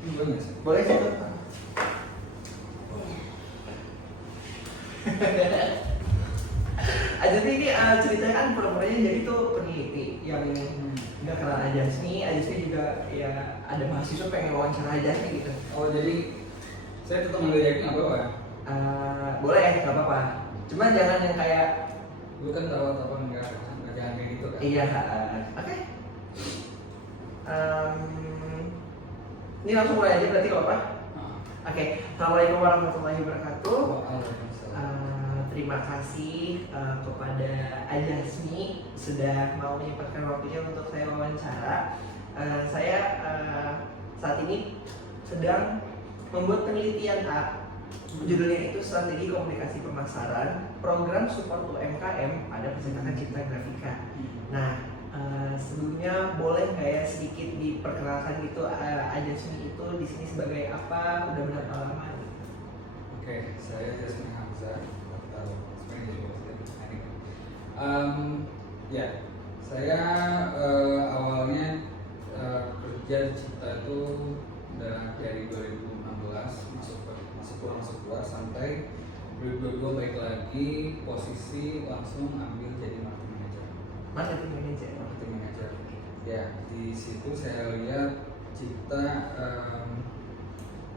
Boleh sih. Boleh sih. Ajasmi ini ceritanya kan pura-puranya jadi tuh peneliti yang nggak kenal Ajasmi juga ya ada mahasiswa pengen wawancara Ajasmi gitu. Oh jadi saya tetap manggil Jaki nggak apa-apa? Boleh, nggak apa-apa. Cuma jangan yang kayak Lu kan tahu apa enggak jangan kayak gitu kan? iya, oke. Ini langsung mulai aja berarti nggak apa? Oke. Assalamualaikum warahmatullahi wabarakatuh. Terima kasih kepada Ajasmi sudah mau menyempatkan waktunya untuk saya wawancara. Saya saat ini sedang membuat penelitian judulnya itu Strategi Komunikasi Pemasaran Program Support UMKM pada Percetakan Cipta Grafika. Nah, sebelumnya boleh nggak ya sedikit diperkenalkan gitu Ajasmi itu di sini sebagai apa, udah berapa lama? Oke, saya Jasmine Hamzah atau ya, saya awalnya kerja di Cipta itu dari 2016 masuk keluar sampai 2022 baik lagi posisi langsung ambil jadi marketing manager. Ya, di situ saya lihat Cipta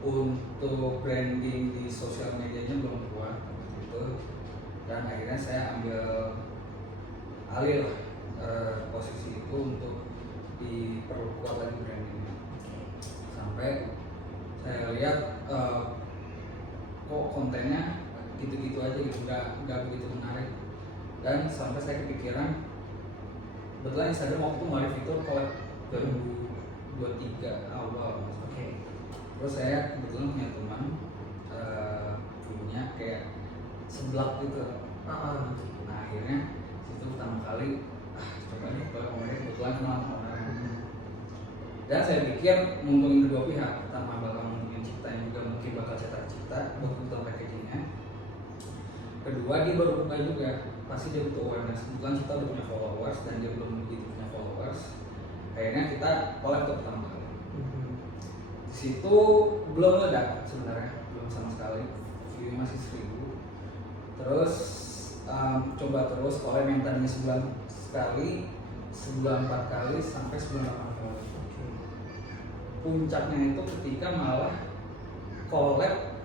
untuk branding di sosial medianya belum kuat gitu, dan akhirnya saya ambil alih posisi itu untuk diperkuat lagi brandingnya sampai saya lihat kok kontennya gitu-gitu aja gitu, nggak begitu menarik, dan sampai saya kepikiran kebetulan Instagram waktu itu mulai fitur kalau 2023 awal. Terus saya kebetulan punya teman punya kayak seblak gitu. Nah akhirnya situ pertama kali coba nih kalau mereka kebetulan kenal sama orang. Dan saya pikir nguntungin kedua pihak, pertama bakal nguntungin Cipta yang juga mungkin bakal cetak Cipta untuk kebutuhan packagingnya. Kedua dia baru buka juga, pasti dia butuh awareness. Kebetulan Cipta udah punya followers dan dia belum begitu punya followers. Akhirnya kita collab tuh pertama kali. Di situ belum ledak sebenarnya, belum sama sekali, view masih 1000. Terus coba terus collab yang tadinya sebulan sekali, sebulan 4 kali sampai sebulan 8 kali. Puncaknya itu ketika malah collab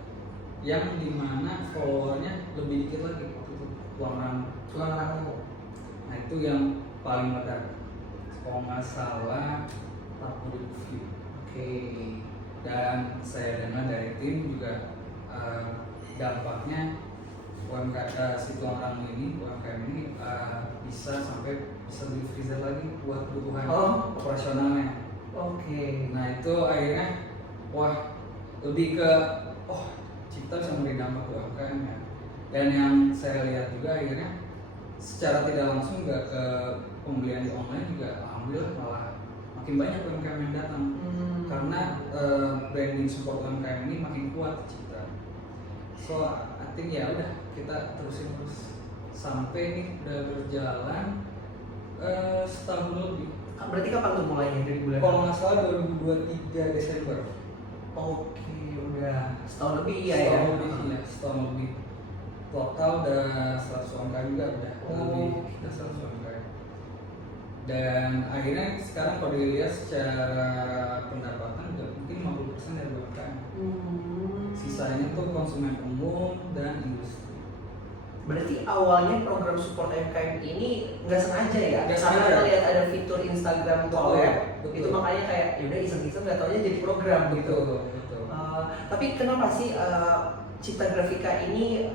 yang dimana followernya lebih dikit lagi waktu itu, tulang rangmu. Nah itu yang paling ledak, kalau nggak salah 40.000 view. Dan saya dengar dari tim juga dampaknya si tulang rangmu ini, UMKM ini bisa sampai bisa beli freezer lagi buat kebutuhan operasionalnya. Nah itu akhirnya wah lebih ke Cipta bisa memberi dampak ke UMKM ya. Dan yang saya lihat juga akhirnya secara tidak langsung nggak ke pembelian di online juga alhamdulillah malah makin banyak UMKM yang datang karena branding support UMKM ini makin kuat Cipta. So I think ya udah kita terusin terus sampai ini udah berjalan setahun lebih. Berarti kapan tuh mulainya, dari bulan? Kalau nggak salah 2023 Desember. Udah setahun lebih ya. Setahun lebih. Total udah 100 UMKM juga udah lebih kita 100 UMKM. Dan akhirnya sekarang kalau dilihat secara pendapatan udah mungkin 50% dari UMKM. Sisanya tuh konsumen umum dan industri. Berarti awalnya program support UMKM ini nggak sengaja ya? Nggak Karena sengaja. kita lihat ada fitur Instagram collab, Betul. itu makanya kayak yaudah iseng-iseng nggak taunya jadi program gitu. Betul. Tapi kenapa sih Cipta Grafika ini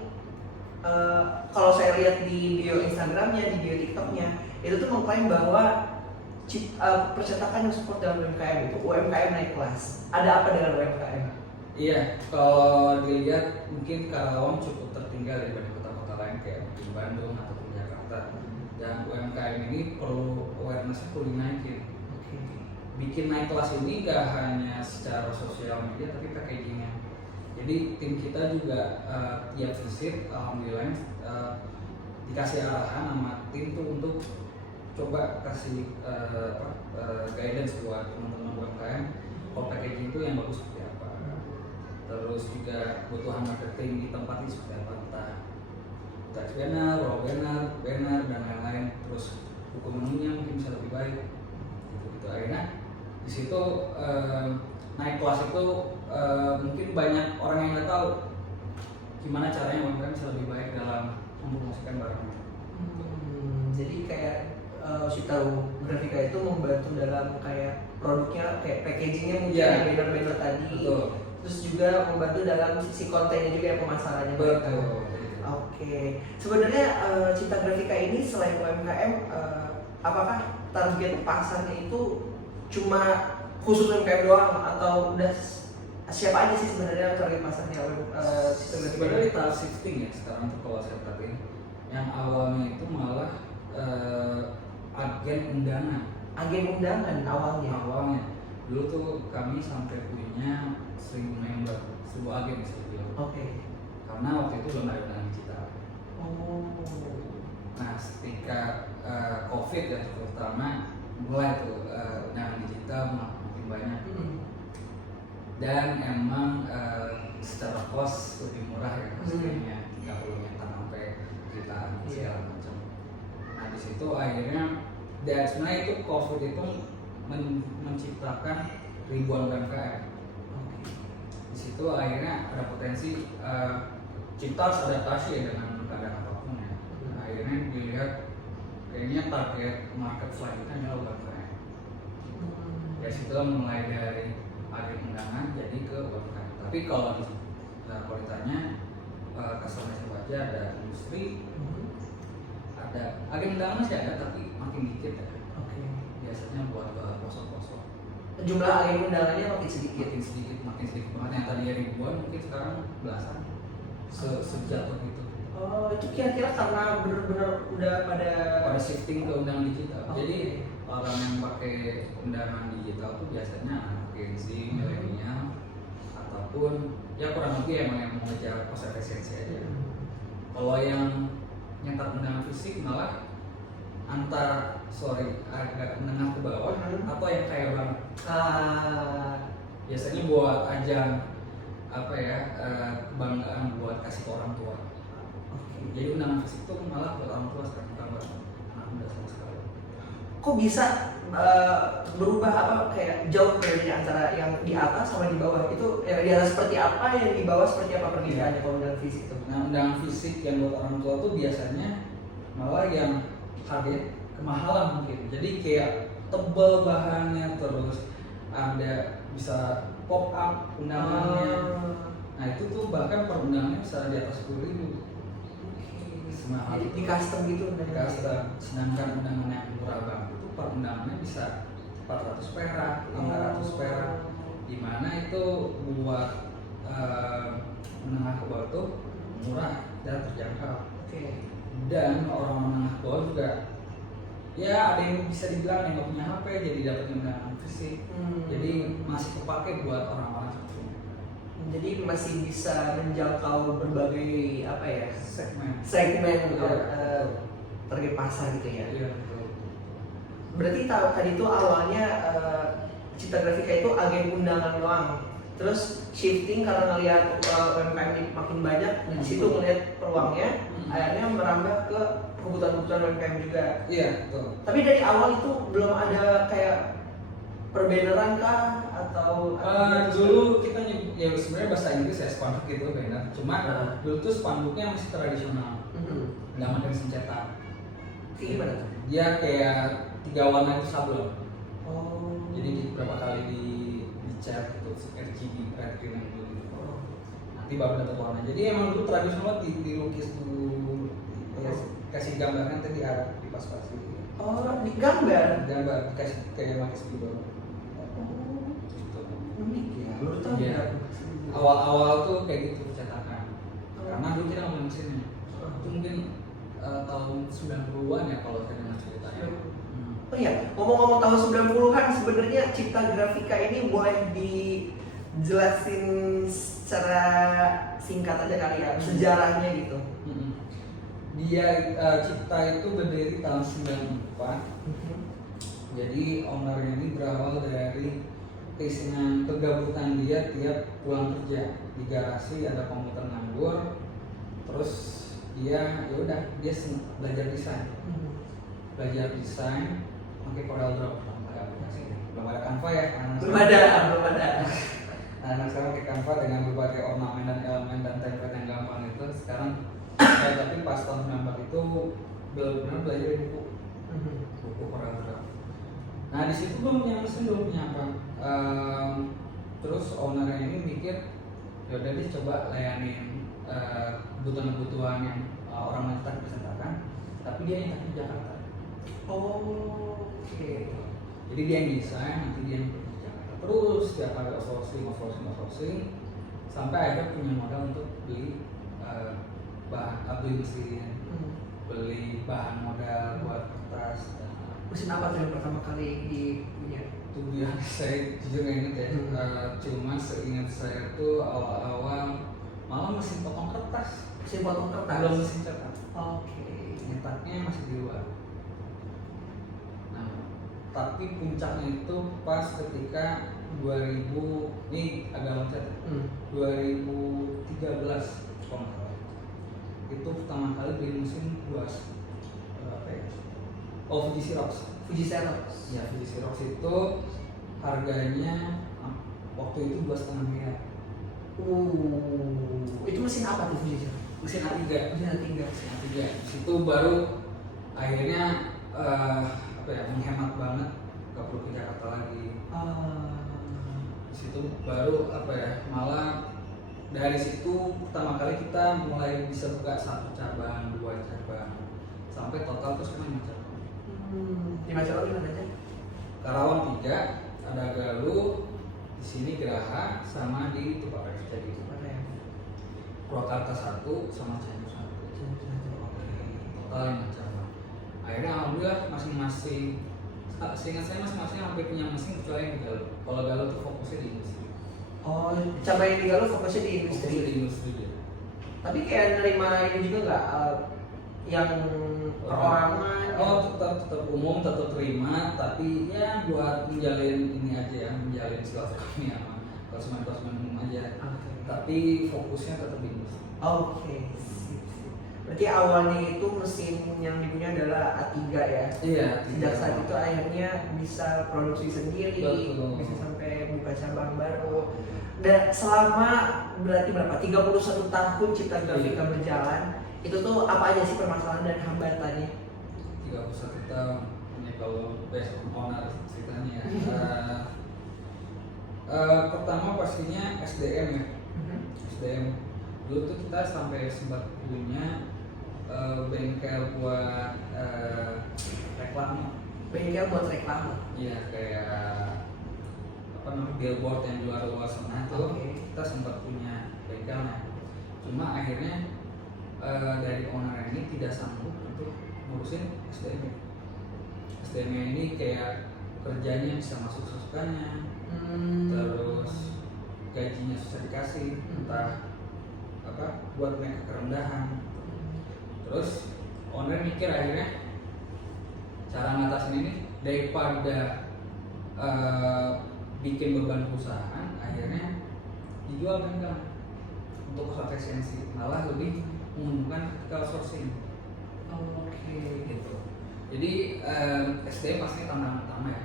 kalau saya lihat di bio Instagramnya, di bio TikToknya, itu tuh mengklaim bahwa percetakan yang support dalam UMKM itu UMKM naik kelas. Ada apa dengan UMKM? Iya, kalau dilihat mungkin Karawang cukup tertinggal daripada kota-kota lain kayak di Bandung ataupun Jakarta. Dan UMKM ini perlu awareness-nya perlu dinaikin. Bikin naik kelas ini gak hanya secara sosial media tapi packagingnya. Jadi tim kita juga tiap visit, alhamdulillah dikasih arahan sama tim tuh untuk coba kasih guidance buat teman-teman UMKM Kalau packaging itu yang bagus seperti apa, terus juga kebutuhan marketing di tempat ini seperti apa, entah text banner, wall banner dan lain-lain. Terus buku menunya mungkin bisa lebih baik gitu. Akhirnya di situ naik kelas itu mungkin banyak orang yang nggak tahu gimana caranya UMKM bisa lebih baik dalam mempromosikan barangnya. Jadi kayak Cipta Grafika itu membantu dalam kayak produknya, kayak packagingnya mungkin banner-banner tadi. Betul. Terus juga membantu dalam sisi kontennya juga ya, pemasarannya. Betul. Oke. Sebenarnya Cipta Grafika ini selain UMKM, apakah target pasarnya itu cuma khusus UMKM doang atau udah siapa aja sih sebenarnya target pasarnya Cipta Grafika? Sebenarnya kita shifting ya sekarang tuh kalau saya perhatiin. Yang awalnya itu malah agen undangan. Agen undangan awalnya. Dulu tuh kami sampai punya 1000 member, 1000 agen bisa dibilang. Oke. Karena waktu itu belum ada undangan digital. Nah, ketika COVID ya terutama mulai tuh undangan digital makin banyak. Dan emang secara cost lebih murah ya, maksudnya nggak perlu nyetak sampai jutaan segala macam. Nah di situ akhirnya dan sebenarnya itu COVID itu menciptakan ribuan UMKM. Di situ akhirnya ada potensi Cipta harus adaptasi ya dengan keadaan apapun ya. Nah, akhirnya dilihat kayaknya target market selanjutnya adalah UMKM. Dari situ mulai dari agen undangan jadi ke UMKM. Tapi kalau ditanya customer aja ada industri, ada agen undangan masih ada tapi makin dikit ya. Biasanya buat kosong-kosong. Jumlah agen undangannya makin sedikit banget. Yang tadi ribuan mungkin sekarang belasan. Sejatuh itu. Oh, itu kira-kira karena benar-benar udah pada shifting ke undangan digital. Jadi orang yang pakai undangan digital tuh biasanya anak Gen Z, milenial, ataupun ya kurang lebih emang yang mau ngejar cost efisiensi aja. Kalau yang nyetak undangan fisik malah agak menengah ke bawah atau yang kaya banget. Biasanya buat ajang kebanggaan buat kasih ke orang tua. Jadi undangan fisik itu malah buat orang tua sekarang, bukan buat anak muda sama sekali. Kok bisa berubah kayak jauh bedanya antara yang di atas sama di bawah? Itu yang di atas seperti apa, yang di bawah seperti apa perbedaannya kalau undangan fisik itu? Nah, undangan fisik yang buat orang tua tuh biasanya malah yang harga kemahalan mungkin. Jadi kayak tebel bahannya, terus ada bisa pop up undangannya. Nah itu tuh bahkan per undangannya bisa di atas 10.000. Jadi di custom gitu undangannya. Sedangkan undangan yang murah banget itu per undangannya bisa 400 perak, 500 perak. Dimana itu buat menengah ke bawah tuh murah dan terjangkau. Dan orang menengah ke bawah juga ya ada yang bisa dibilang yang nggak punya HP jadi dapatnya undangan fisik. Jadi masih kepake buat orang-orang seperti ini. Jadi masih bisa menjangkau berbagai segmen target pasar gitu ya. Iya betul. Berarti tadi itu awalnya Cipta Grafika itu agen undangan doang. Terus shifting karena ngelihat UMKM makin banyak, di situ ngelihat peluangnya, akhirnya merambah ke kebutuhan-kebutuhan UMKM juga. Iya betul. Tapi dari awal itu belum ada kayak perbanneran kah atau dulu kita ya sebenarnya bahasa Inggris ya spanduk gitu banner. Cuma dulu tuh spanduknya masih tradisional, nggak pakai mesin cetak. Kayak gimana tuh? Dia kayak 3 warna itu sablon. Jadi beberapa kali dicat gitu, RGB, red, green, and blue gitu. Nanti baru dapat warna. Jadi emang dulu tradisional dilukis dulu, kasih gambarnya nanti dipas-pasin. Digambar? Gambar dikasih kayak pakai spidol. Unik ya. Baru tahu ya. Awal-awal tuh kayak gitu cetakan. Karena dulu kita nggak mesinnya. Itu mungkin tahun 90-an ya kalau saya dengar ceritanya. Oh iya, ngomong-ngomong tahun 90-an sebenarnya Cipta Grafika ini boleh dijelasin secara singkat aja kali ya, sejarahnya gitu. Dia Cipta itu berdiri tahun 94. Jadi ownernya ini berawal dari keisengan kegabutan dia tiap pulang kerja. Di garasi ada komputer nganggur, terus dia ya udah dia belajar desain. Belajar desain pakai Corel Draw, belum ada Canva ya, belum ada. Anak sekarang pakai Canva dengan berbagai ornamen dan elemen dan template yang gampang itu sekarang. Tapi pas tahun 94 itu benar-benar belajar dari buku Corel Draw. Nah di situ belum punya mesin, belum punya apa. Terus ownernya ini mikir ya udah dia coba layanin kebutuhan-kebutuhan yang orang mencetak presentakan, tapi dia yang di Jakarta. Oke. Jadi dia yang desain, nanti dia yang pergi ke Jakarta. Terus tiap hari outsourcing sampai akhirnya punya modal untuk beli beli mesin, beli bahan modal buat kertas. Mesin apa tuh yang pertama kali punya? Itu biar saya jujur nggak inget ya. Cuma seingat saya tuh awal-awal malah mesin potong kertas. Mesin potong kertas? Belum mesin cetak. Oke. Nyetaknya masih di luar. Nah, tapi puncaknya itu pas ketika 2000, ini agak loncat ya. 2013 kalau nggak salah. Itu pertama kali beli mesin buas berapa ya? Fuji Xerox. Ya, Fuji Xerox itu harganya waktu itu 2,5 miliar. Itu mesin apa tuh Fuji Xerox? Mesin A3. Mesin A3. Di situ baru akhirnya menghemat banget, gak perlu ke Jakarta lagi. Di situ baru malah dari situ pertama kali kita mulai bisa buka 1 cabang, 2 cabang, sampai total tuh sekarang 5 cabang. 5 cabang di mana aja? Karawang 3, ada Galuh, di sini Geraha, sama di Tupares jadi. Purwakarta 1 sama Cianjur 1. Total 5 cabang. Akhirnya alhamdulillah masing-masing, seingat saya masing-masing hampir punya mesin kecuali yang di Galuh. Kalau Galuh tuh fokusnya di industri. Oh, cabang yang di Galuh fokusnya di industri. Ya. Tapi kayak nerima ini juga nggak yang perorangan? Tetap umum, tetap terima, tapi ya buat menjalin ini aja ya, menjalin silaturahmi sama konsumen umum aja. Tapi fokusnya tetap di industri. Oke. Berarti awalnya itu mesin yang dipunya adalah A3 ya? Iya. Sejak saat itu akhirnya bisa produksi sendiri, Betul. bisa sampai buka cabang baru. Dan selama berarti berapa? 31 tahun Cipta Grafika berjalan, itu tuh apa aja sih permasalahan dan hambatannya? 31 tahun, ini kalau based on owner ceritanya ya. Pertama pastinya SDM ya. SDM dulu tuh kita sampai sempat punya bengkel buat reklame. Bengkel buat reklame? Iya, kayak billboard yang di luar sana tuh. Kita sempat punya bengkelnya. Cuma akhirnya dari owner ini tidak sanggup untuk ngurusin SDM. SDM ini kayak kerjanya bisa masuk sesukannya, terus gajinya susah dikasih, entah buat naik kerendahan. Terus owner mikir akhirnya cara ngatasin ini daripada bikin beban perusahaan, akhirnya dijual bengkel untuk cost efisiensi, malah lebih menguntungkan ketika outsourcing. Oke. Gitu. Jadi SDM pasti tantangan utama ya.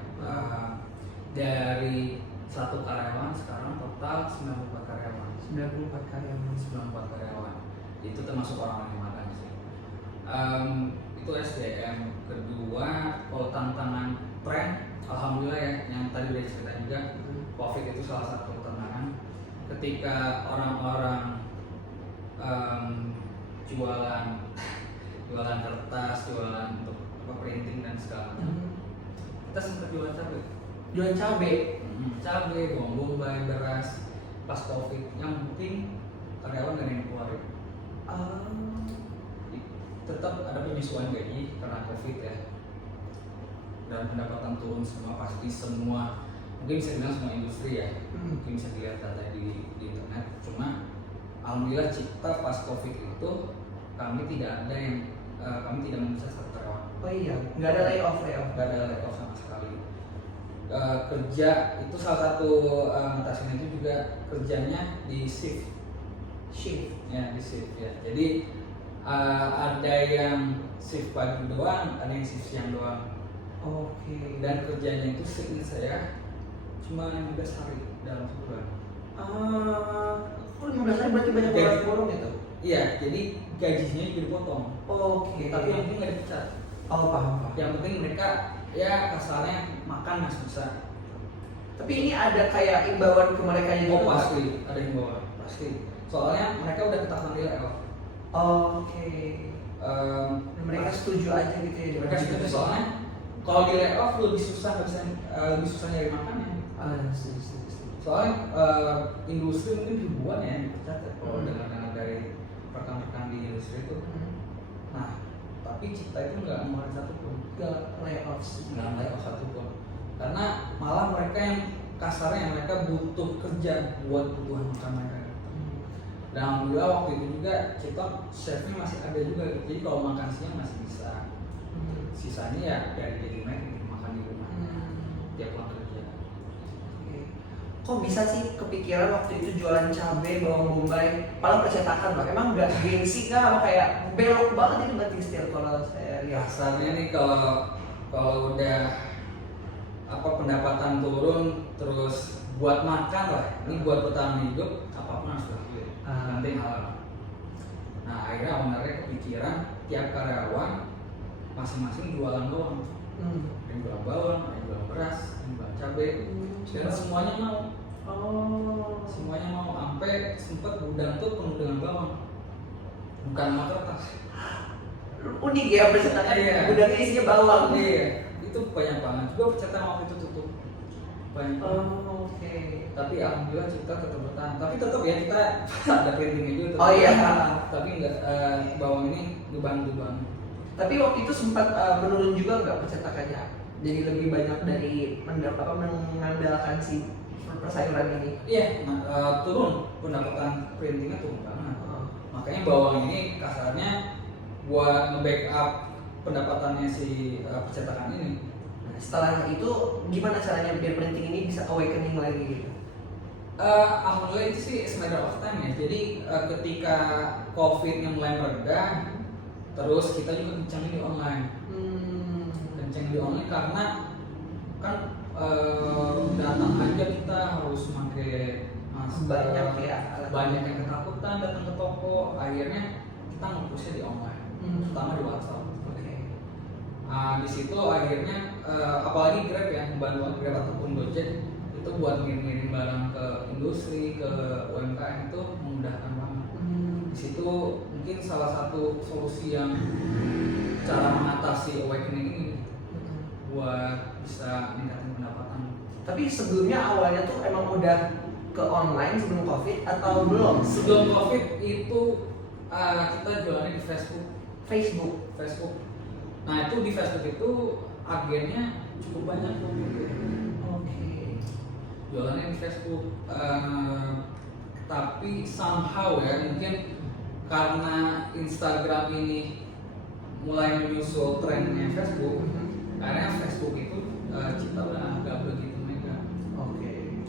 Dari 1 karyawan sekarang total 94 karyawan. 94 karyawan. Itu termasuk orang yang magang sih. Itu SDM. Kedua, kalau tantangan tren, alhamdulillah ya, yang tadi udah cerita juga, COVID itu salah satu tantangan. Ketika orang-orang jualan kertas, jualan untuk printing dan segala macam, kita sempat jualan cabai. Cabai, bawang bombay, beras. Pas COVID, yang penting karyawan gak ada yang keluarin. Tetap ada penyesuaian gaji karena COVID ya, dan pendapatan turun semua, pasti semua, mungkin bisa bilang semua industri ya. Mungkin bisa dilihat data di internet. Cuma alhamdulillah Cipta pas COVID itu kami tidak ada yang kami tidak memisah 1 karyawan. Oh iya, nggak ada layoff? Nggak ada layoff sama sekali. kerja itu salah satu ngatasin itu juga kerjanya di shift ya, di shift ya. Jadi ada yang shift pagi doang, ada yang shift siang doang. Oke. Dan kerjanya itu seingat saya cuma 15 hari dalam sebulan. Oh 15 hari berarti banyak banget bolong itu? Iya, jadi gajinya juga dipotong. Oke. Tapi yang penting nggak dipecat. Oh paham. Yang penting mereka ya kasarnya makan nggak susah. Tapi ini ada kayak imbauan ke mereka juga? Oh pasti, ada imbauan pasti. Soalnya mereka udah ketahuan di layoff. Oke. Mereka setuju aja gitu ya? Mereka setuju soalnya kalau di layoff lebih susah nyari makannya. Setuju. Soalnya industri mungkin ribuan ya yang dipecat ya, kalau dengan dari rekan-rekan di industri itu. Nah, tapi Cipta itu nggak ngeluarin satupun, nggak layoff satupun, karena malah mereka yang kasarnya mereka butuh kerja buat kebutuhan makan mereka. Dan alhamdulillah waktu itu juga Cipta chefnya masih ada juga, jadi kalau makan siang masih bisa. Sisanya ya dari gaji mereka makan di rumah tiap pulang kerja. Kok bisa sih kepikiran waktu itu jualan cabai, bawang bombay, padahal percetakan Pak, emang nggak gengsi nggak apa kayak belok banget ini Batik Steel kalau saya lihat. Kasarnya nih kalau udah pendapatan turun terus buat makan lah, ini buat bertahan hidup apapun harus dilakuin, penting halal. Nah akhirnya ownernya kepikiran tiap karyawan masing-masing jualan doang. Ada yang jualan bawang, ada yang jualan beras, ada yang jualan cabai, dan semuanya mau. Semuanya mau, sampai sempet gudang tuh penuh dengan bawang, bukan sama kertas. Unik ya percetakan, gudangnya isinya bawang. Iya, itu banyak banget. Juga percetakan waktu itu tutup. Banyak. Oke. Tapi alhamdulillah Cipta tetap bertahan. Tapi tetap ya kita ada printingnya juga. Oh iya. Tapi nggak bawang ini dibantu banget. Tapi waktu itu sempat menurun juga nggak percetakannya? Jadi lebih banyak dari mengandalkan si persayuran ini. Iya, turun pendapatan printingnya turun banget. Makanya bawang ini kasarnya buat nge-backup pendapatannya si percetakan ini. Nah, setelah itu gimana caranya biar printing ini bisa awakening lagi gitu? Alhamdulillah itu sih it's matter of time ya. Jadi ketika COVID-nya mulai mereda, terus kita juga kencangin di online. Kencangin di online karena kan datang aja kita harus pakai masker, banyak yang ketakutan datang ke toko, akhirnya kita nge-pushnya di online, terutama di WhatsApp. Di situ akhirnya apalagi Grab ya, membantu Grab ataupun Gojek itu buat ngirim barang ke industri, ke UMKM itu memudahkan banget. Di situ mungkin salah satu solusi yang cara mengatasi awakening ini buat bisa meningkatkan pendapatan. Tapi sebelumnya awalnya tuh emang udah ke online sebelum COVID atau belum? Sebelum COVID itu kita jualannya di Facebook. Nah itu di Facebook itu agennya cukup banyak tuh. Oke. Jualannya di Facebook. Tapi somehow ya mungkin karena Instagram ini mulai menyusul trennya Facebook, karena Facebook itu Cipta udah agak begitu mega. Oke.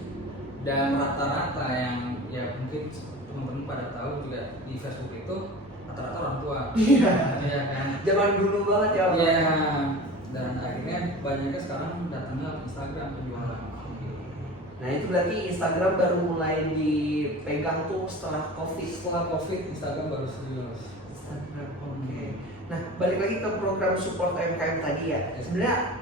Dan rata-rata yang ya mungkin teman-teman pada tahu juga di Facebook itu rata-rata orang tua. Iya kan. Zaman dulu banget ya. Iya. Dan akhirnya banyaknya sekarang datangnya ke Instagram penjualan. Nah itu berarti Instagram baru mulai dipegang tuh setelah COVID. Setelah COVID Instagram baru serius. Instagram, oke. Nah balik lagi ke program support UMKM tadi ya. Sebenarnya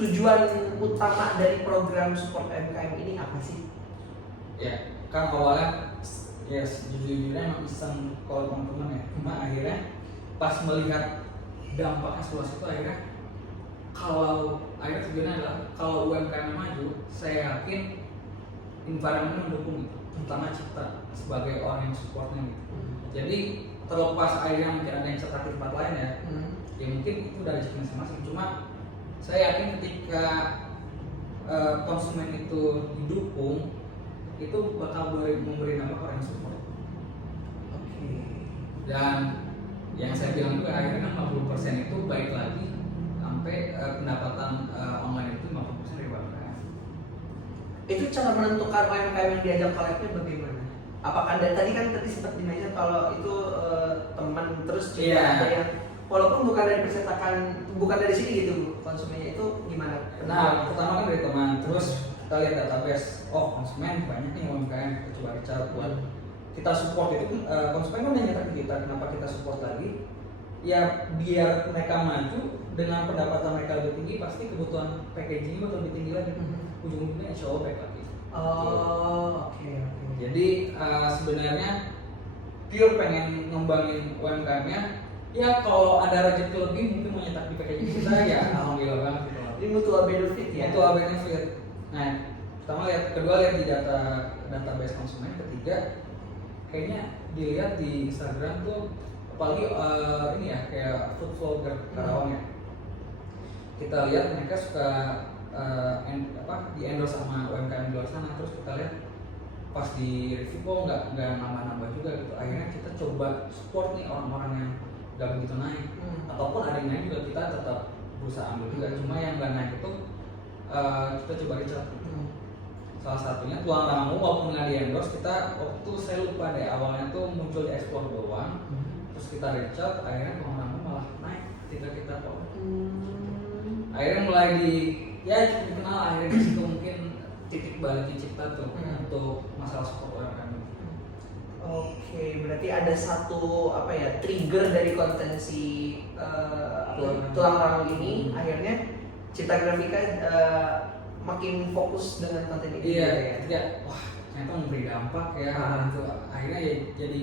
tujuan utama dari program support UMKM ini apa sih? Ya kan awalnya ya jujur-jujurnya emang iseng kalau teman-teman ya. Cuma akhirnya pas melihat dampaknya seluas itu akhirnya tujuannya adalah kalau UMKM maju, saya yakin environment mendukung itu, terutama Cipta sebagai orang yang supportnya gitu. Jadi terlepas akhirnya mungkin ada yang cetak di tempat lain ya, ya mungkin itu dari rezeki masing-masing. Cuma saya yakin ketika konsumen itu didukung, itu bakal memberi dampak orang yang support. Dan yang saya bilang juga akhirnya 50% itu baik lagi sampai pendapatan online itu 50% dari Itu cara menentukan UMKM yang diajak collab-nya bagaimana? Apakah dari tadi kan sempat di-mention kalau itu teman, terus juga ada yang walaupun bukan dari percetakan, bukan dari sini gitu konsumennya, itu gimana? Nah, pertama kan dari teman, terus kita lihat database, oh konsumen banyak nih UMKM, kita coba reach buat kita support. Itu konsumen kan nanya ke kita, kenapa kita support lagi? Ya biar mereka maju dengan pendapatan mereka lebih tinggi, pasti kebutuhan packaging bakal lebih tinggi lagi. Ujung-ujungnya insya Allah baik lagi. Oke. Jadi sebenarnya pure pengen ngembangin UMKM-nya. Ya kalau ada rezeki lebih mungkin mau nyetak di packaging kita ya alhamdulillah banget gitu. Ini mutual benefit ya? Mutual benefit. Nah, pertama kedua lihat di database konsumen. Ketiga, kayaknya dilihat di Instagram tuh apalagi ini ya kayak food vlogger Karawang ya. Kita lihat mereka suka di endorse sama UMKM di luar sana, terus kita lihat pas di review kok nggak nambah-nambah juga gitu. Akhirnya kita coba support nih orang-orang yang nggak begitu naik, ataupun ada yang naik juga kita tetap berusaha ambil juga. Cuma yang nggak naik itu kita coba reach out. Salah satunya tulang ramu walaupun nggak di endorse, kita waktu saya lupa deh awalnya tuh muncul di explore doang, terus kita reach out, akhirnya tulang ramu malah naik ketika kita follow. Akhirnya mulai cukup dikenal, akhirnya di situ mungkin titik baliknya cipta tuh untuk masalah support UMKM. Oke, berarti ada satu trigger dari konten si tulang ramu ini, akhirnya Cipta Grafika makin fokus dengan konten ini. Iya, wah ternyata memberi dampak ya. Gitu. Akhirnya ya jadi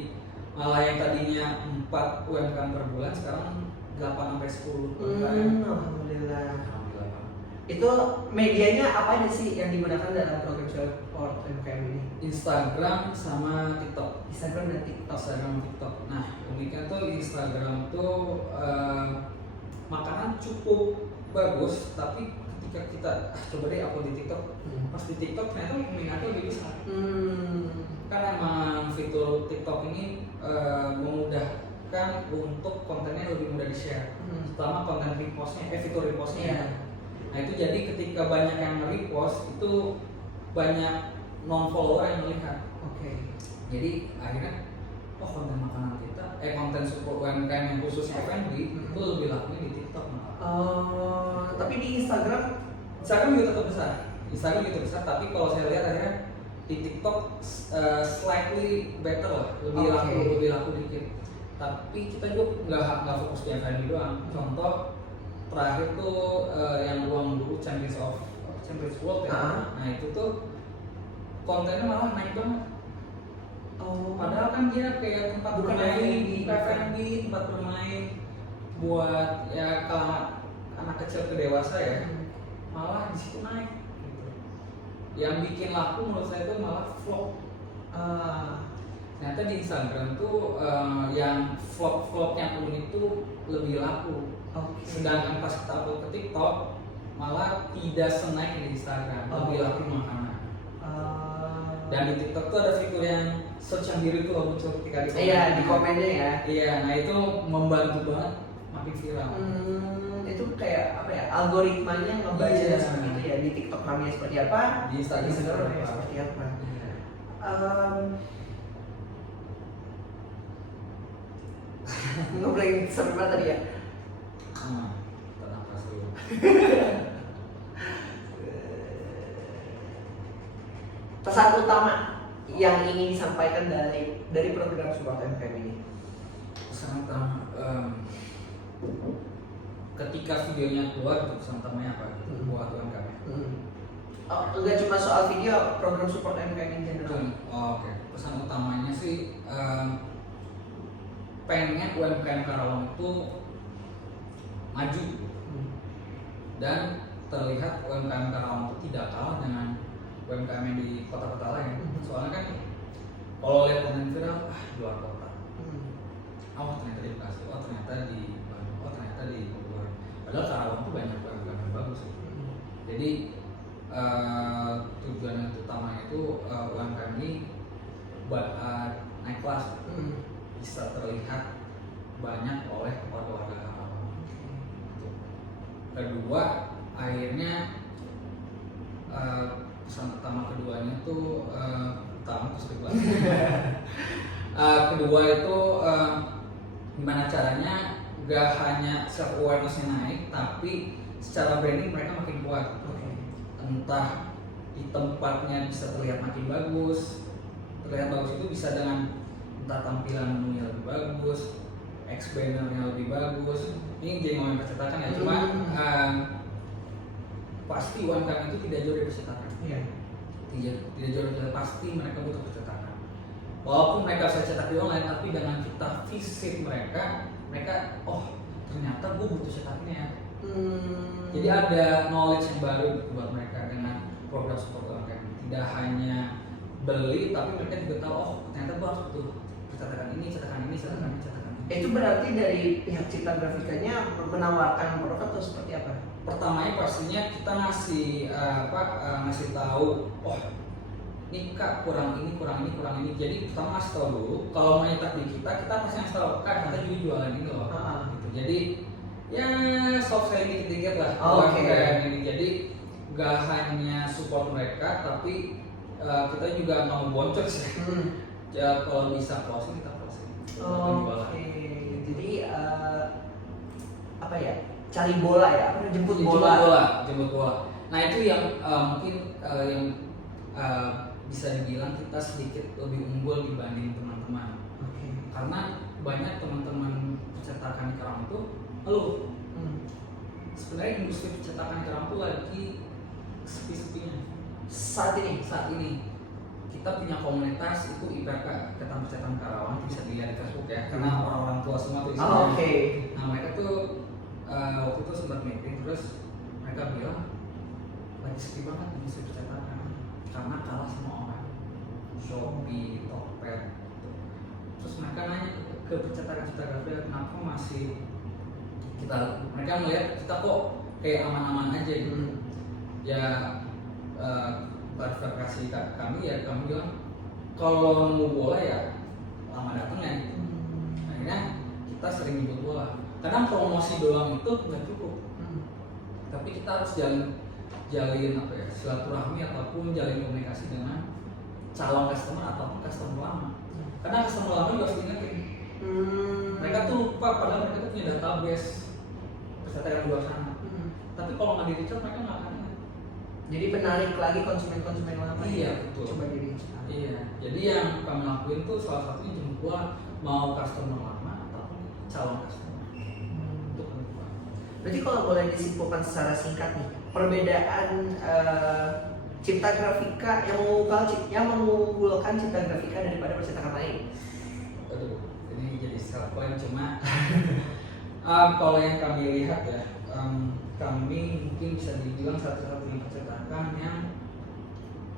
malah yang tadinya 4 UMKM per bulan sekarang 8-10 UMKM. Alhamdulillah. Itu medianya apa aja sih yang digunakan dalam program support UMKM ini? Instagram sama TikTok. Instagram dan TikTok. Nah, uniknya tuh Instagram tuh makanan cukup bagus, tapi ketika kita coba deh upload di TikTok, pas di TikTok ternyata minatnya lebih besar. Kan emang fitur TikTok ini memudahkan untuk kontennya lebih mudah di-share. Terutama konten repostnya, fitur repostnya. Nah itu jadi ketika banyak yang nge-repost itu banyak non-follower yang melihat. Jadi akhirnya konten makanan kita, konten support UMKM yang khusus F&B itu lebih lakunya di TikTok malah. Tapi di Instagram juga tetap besar. Tapi kalau saya lihat akhirnya di TikTok slightly better lah, lebih laku dikit. Tapi kita juga nggak fokus di F&B doang. Contoh terakhir tuh yang ruang guru Champions World ya. Nah itu tuh kontennya malah naik banget. Padahal kan dia kayak tempat bermain di F&B, tempat bermain buat ya kalau anak kecil ke dewasa ya, malah di situ naik. Gitu. Yang bikin laku menurut saya itu malah vlog. Ternyata di Instagram tuh yang vlog yang unik tuh lebih laku. Sedangkan pas kita upload ke TikTok malah tidak senaik di Instagram, lebih laku makanan. Dan di TikTok tuh ada fitur yang search yang diri tuh muncul ketika di komen. Iya, di komennya ya. Iya, nah itu membantu banget makin viral. Itu kayak algoritmanya ngebaca seperti itu ya, di TikTok kami seperti apa, di Instagram seperti apa. Ngobrolin seru banget tadi ya. Tenang pas dulu. Pesan utama yang ingin disampaikan dari program support UMKM ini. Pesan utama ketika videonya keluar, pesan utamanya apa buat UMKM? Enggak cuma soal video, program support UMKM in general. Oke. Pesan utamanya sih pengen UMKM Karawang itu maju dan terlihat UMKM Karawang itu tidak kalah dengan UMKM yang di kota-kota lain. Soalnya kan kalau lihat konten viral, di luar kota, ternyata di Bekasi, ternyata di Bandung, ternyata di Bogor. Padahal Karawang tuh banyak UMKM yang bagus. Jadi tujuan yang utama itu UMKM ini buat naik kelas, bisa terlihat banyak oleh warga-warga Karawang. Kedua, akhirnya pesan pertama keduanya tuh pertama terus kedua. Kedua itu gimana caranya gak hanya self awareness-nya naik, tapi secara branding mereka makin kuat. Entah di tempatnya bisa terlihat makin bagus. Terlihat bagus itu bisa dengan entah tampilan menunya lebih bagus, X bannernya lebih bagus. Ini jadi ngomongin percetakan ya, cuma pasti UMKM itu tidak jauh dari percetakan. Tidak jauh dari percetakan, pasti mereka butuh percetakan. Walaupun mereka bisa cetak di online, tapi dengan kita visit mereka oh ternyata gue butuh cetaknya. Jadi ada knowledge yang baru buat mereka dengan program support UMKM. Tidak hanya beli, tapi mereka juga tahu oh ternyata gue harus butuh cetakan ini. Itu berarti dari pihak Cipta Grafikanya menawarkan produk atau seperti apa? Pertamanya pastinya kita ngasih tahu, oh ini kak kurang ini. Jadi pertama ngasih tahu dulu. Kalau mau nyetak di kita pasti ngasih tahu kak kita juga jualan ini loh. Gitu. Jadi ya soft selling dikit-dikit lah. Ini. Jadi gak hanya support mereka, tapi kita juga mau boncos ya. Ya kalau bisa closing kita closing. Jadi apa ya? Cari bola ya? Jemput bola. Nah itu yang mungkin yang bisa dibilang kita sedikit lebih unggul dibanding teman-teman. Karena banyak teman-teman percetakan keram itu ngeluh. Sebenarnya industri percetakan keram itu lagi sepi-sepinya. Saat ini kita punya komunitas itu IPK, Ikatan Percetakan Karawang, bisa dilihat di Facebook ya, karena orang-orang tua semua tuh isinya. Nah mereka tuh waktu itu sempat meeting, terus mereka bilang lagi sepi banget industri percetakan karena kalah sama orang Shopee, Tokped. Terus mereka nanya ke percetakan kenapa masih mereka melihat kita kok kayak aman-aman aja gitu. Ya klarifikasi kami bilang kalau mau bola ya lama datangnya gitu. Akhirnya kita sering nyebut bola. Kadang promosi doang itu nggak cukup. Tapi kita harus jalin silaturahmi ataupun jalin komunikasi dengan calon customer ataupun customer lama. Karena customer lama juga harus diingetin. Mereka tuh lupa padahal mereka tuh punya database percetakan di luar sana. Tapi kalau nggak di-reach mereka nggak akan. Jadi menarik lagi konsumen lama. Iya betul. Coba jadi. Iya. Jadi yang kami lakuin tuh salah satunya jemput bola, mau customer lama ataupun calon customer. Untuk menentukan. Berarti kalau boleh disimpulkan secara singkat nih, perbedaan Cipta Grafika yang mengunggulkan Cipta Grafika daripada percetakan lain. Aduh, ini jadi self claim cuma kalau yang kami lihat ya. Kami mungkin bisa dibilang satu-satunya percetakan yang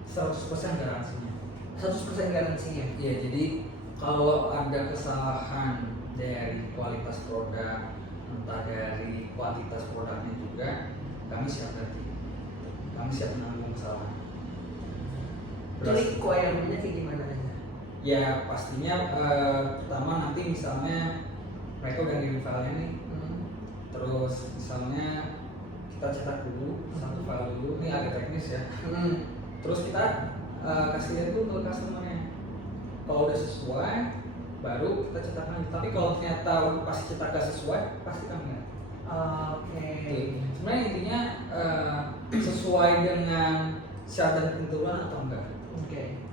100% garansinya. 100% garansinya? Iya, jadi kalau ada kesalahan dari kualitas produk, entah dari kualitas produknya juga, kami siap ganti. Kami siap menanggung kesalahan. Jadi requirement-nya kayak gimana aja? Ya pastinya pertama nanti misalnya mereka udah ngirim filenya nih. Terus misalnya kita cetak dulu satu file dulu, ini agak teknis ya. Terus kita kasih lihat dulu ke customer-nya. Kalau udah sesuai, baru kita cetak lagi. Tapi kalau ternyata pas cetak gak sesuai, pasti kami ganti. Sebenarnya intinya sesuai dengan syarat dan ketentuan atau enggak.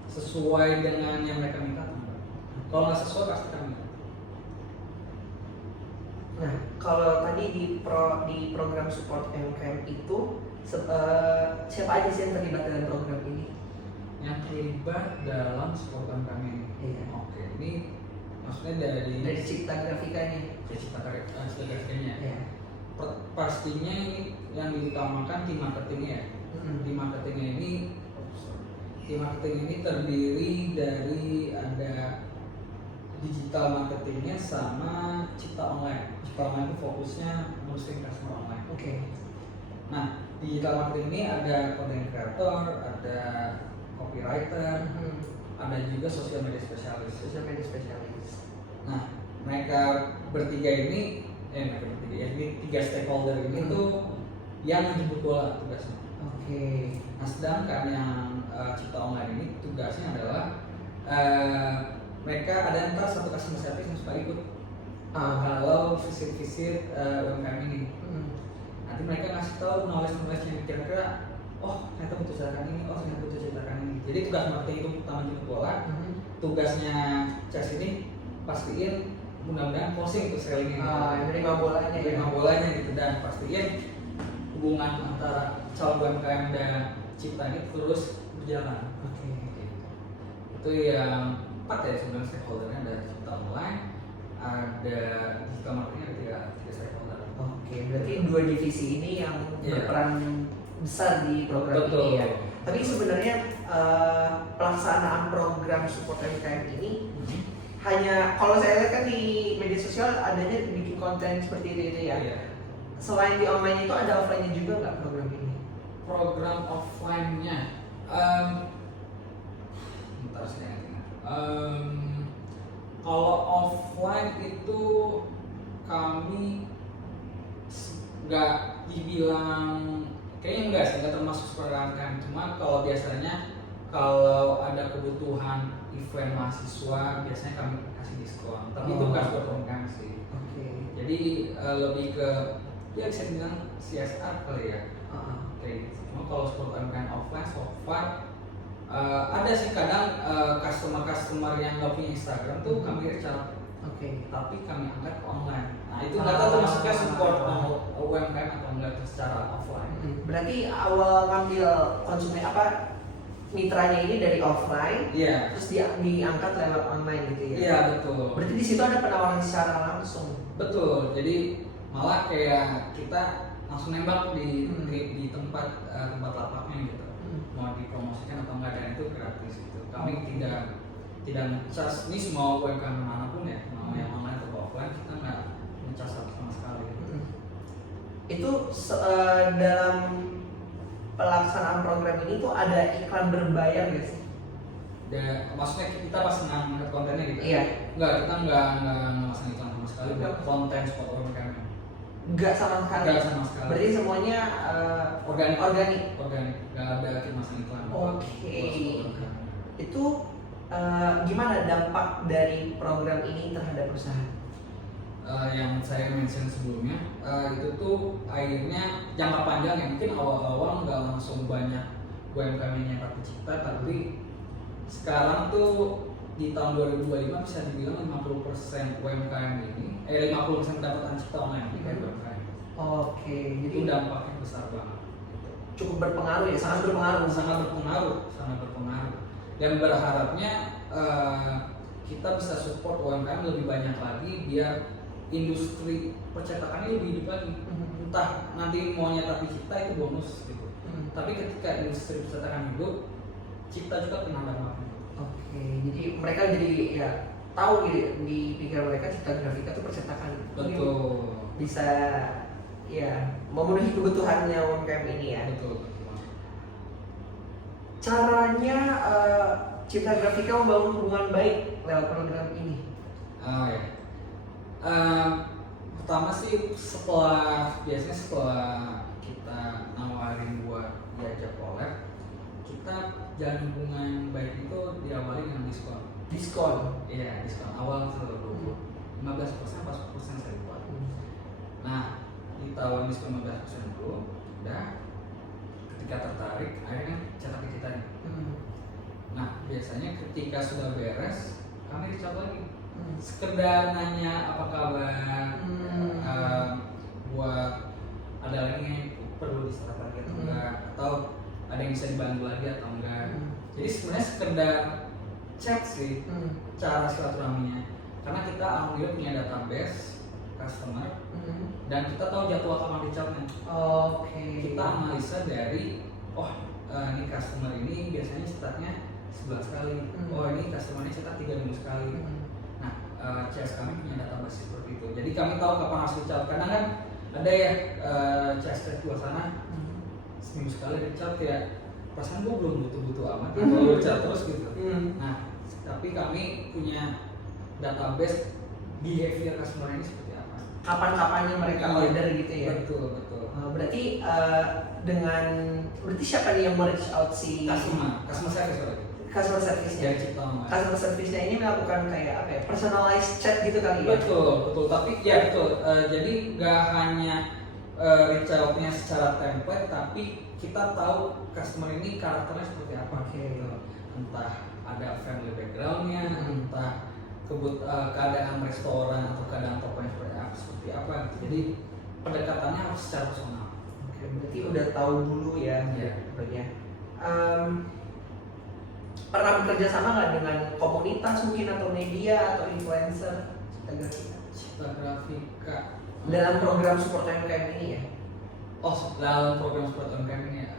Sesuai dengan yang mereka minta atau enggak. Kalau nggak sesuai, pasti kami ganti. Nah, kalau tadi di program support UMKM itu siapa aja sih yang terlibat dalam program ini? Yang terlibat dalam support UMKM ini? Iya. Oke, ini maksudnya dari Cipta Grafikanya? Dari Cipta Grafikanya. Iya. Pastinya ini yang diutamakan tim marketingnya ya. Tim marketing ini terdiri dari ada digital marketingnya sama cipta online. Cipta online itu fokusnya ngurusin customer online. Nah, digital marketing ini ada content creator, ada copywriter, ada juga social media spesialis. Nah, mereka bertiga ini, ini tiga stakeholder ini tuh yang menjemput bola tugasnya. Oke. Nah sedangkan yang cipta online ini tugasnya adalah mereka ada ntar satu customer service yang suka ikut kalau visit UMKM ini. Nanti mereka ngasih tahu knowledge yang kira-kira oh ternyata butuh cetakan ini, oh ternyata butuh cetakan ini. Jadi tugas marketing itu pertama jemput bola, tugasnya Cas ini pastiin mudah-mudahan closing untuk selling ini. Menerima bolanya menerima bolanya gitu, dan pastiin hubungan antara calon UMKM dan cipta ini terus berjalan. Oke. Itu yang 4 ya sebenarnya stakeholdernya, ada cipta online, ada digital marketing, ada tiga stakeholder. Oke, berarti 2 divisi ini yang berperan besar di program ini ya. Tapi sebenarnya pelaksanaan program support UMKM ini hanya kalau saya lihat kan di media sosial adanya bikin konten seperti itu ya. Selain di online itu ada offline-nya juga nggak program ini? Program offline-nya, bentar saya ingat. Kalau offline itu kami nggak dibilang, kayaknya enggak sih, nggak termasuk program kan. Cuma kalau biasanya kalau ada kebutuhan event mahasiswa biasanya kami kasih diskon. Tapi itu bukan program kami sih. Jadi lebih ke ya bisa bilang CSR kali ya. Kayak gitu. Cuma kalau sport UMKM offline so far ada sih kadang customer yang nggak punya Instagram tuh kami reach out. Tapi kami angkat ke online. Nah itu nggak tahu termasuknya support UMKM atau enggak secara offline. Berarti awal ngambil konsumen mitranya ini dari offline, terus diangkat lewat online gitu ya? Iya betul. Berarti di situ ada penawaran secara langsung. Betul. Jadi malah kayak kita langsung nembak di tempat lapaknya gitu. Mau dipromosikan atau enggak, dan itu gratis gitu. Kami tidak ngecas ini semua UMKM manapun ya, mau yang online atau offline, kita nggak ngecas sama sekali. Itu dalam pelaksanaan program ini tuh ada iklan berbayar nggak sih? Maksudnya kita pas ngangkat kontennya gitu? Iya. Enggak, kita nggak masang iklan sama sekali buat konten spot UMKM. Nggak sama sekali? Nggak sama sekali. Berarti semuanya organik? Nggak ada kita masang iklan. Oke. Itu gimana dampak dari program ini terhadap perusahaan? Yang saya mention sebelumnya, itu tuh akhirnya jangka panjang ya, mungkin awal-awal nggak langsung banyak UMKM yang nyetak cipta, tapi sekarang tuh di tahun 2025 bisa dibilang 50% UMKM ini 50% pendapatan cipta online di UMKM. Oke, jadi itu dampaknya besar banget. Cukup berpengaruh ya, sangat berpengaruh. Dan berharapnya kita bisa support UMKM lebih banyak lagi biar industri percetakannya lebih hidup lagi. Entah nanti mau nyetak di cipta itu bonus gitu. Tapi ketika industri percetakan hidup, cipta juga kena dampaknya. Oke, jadi mereka jadi ya tahu gitu di pikiran mereka Cipta Grafika itu percetakan. Betul. Bisa ya memenuhi kebutuhannya UMKM ini ya. Betul. Caranya Cipta Grafika membangun hubungan baik lewat program ini. Pertama sih biasanya setelah kita nawarin buat diajak collab, kita jalan hubungan baik itu diawali dengan diskon. Iya, diskon awal itu 15%, 40% saya lupa. Nah, ditawarin diskon 15% dulu, udah ketika tertarik, akhirnya cetak ke kita nih. Nah, biasanya ketika sudah beres, kami reach out lagi. Sekedar nanya apa kabar, buat ada lagi yang perlu diserap lagi atau enggak, atau ada yang bisa dibantu lagi atau enggak. Jadi sebenarnya sekedar chat sih cara silaturahminya, karena kita alhamdulillah punya database customer dan kita tahu jadwal kapan reach out-nya. Kita analisa dari ini customer ini biasanya cetaknya sebulan sekali. Ini customer ini cetak 3 minggu sekali. Nah, CS kami punya database seperti itu. Jadi kami tahu kapan harus reach out. Karena kan ada ya CS di luar sana seminggu sekali reach out ya. Perasaan gue belum butuh amat kalau reach out terus gitu. Nah, tapi kami punya database behavior customer ini seperti apa. Kapan-kapannya mereka order gitu ya. Betul. Berarti dengan berarti siapa nih yang reach out si customer service berarti. Customer service-nya. Dari Cipta Mas. Customer service-nya ini melakukan kayak apa ya? Personalized chat gitu kali ya? Betul. Tapi ya betul. Jadi nggak hanya reach out-nya secara template, tapi kita tahu customer ini karakternya seperti apa. Gitu. Entah ada family background-nya, entah keadaan restoran atau keadaan tokonya seperti apa. Gitu. Jadi pendekatannya harus secara personal. Oke, berarti udah tahu dulu ya. Sebenarnya. Pernah bekerja sama nggak dengan komunitas mungkin atau media atau influencer Cipta Grafika dalam program support UMKM ini ya? Oh, dalam program support UMKM ini ya,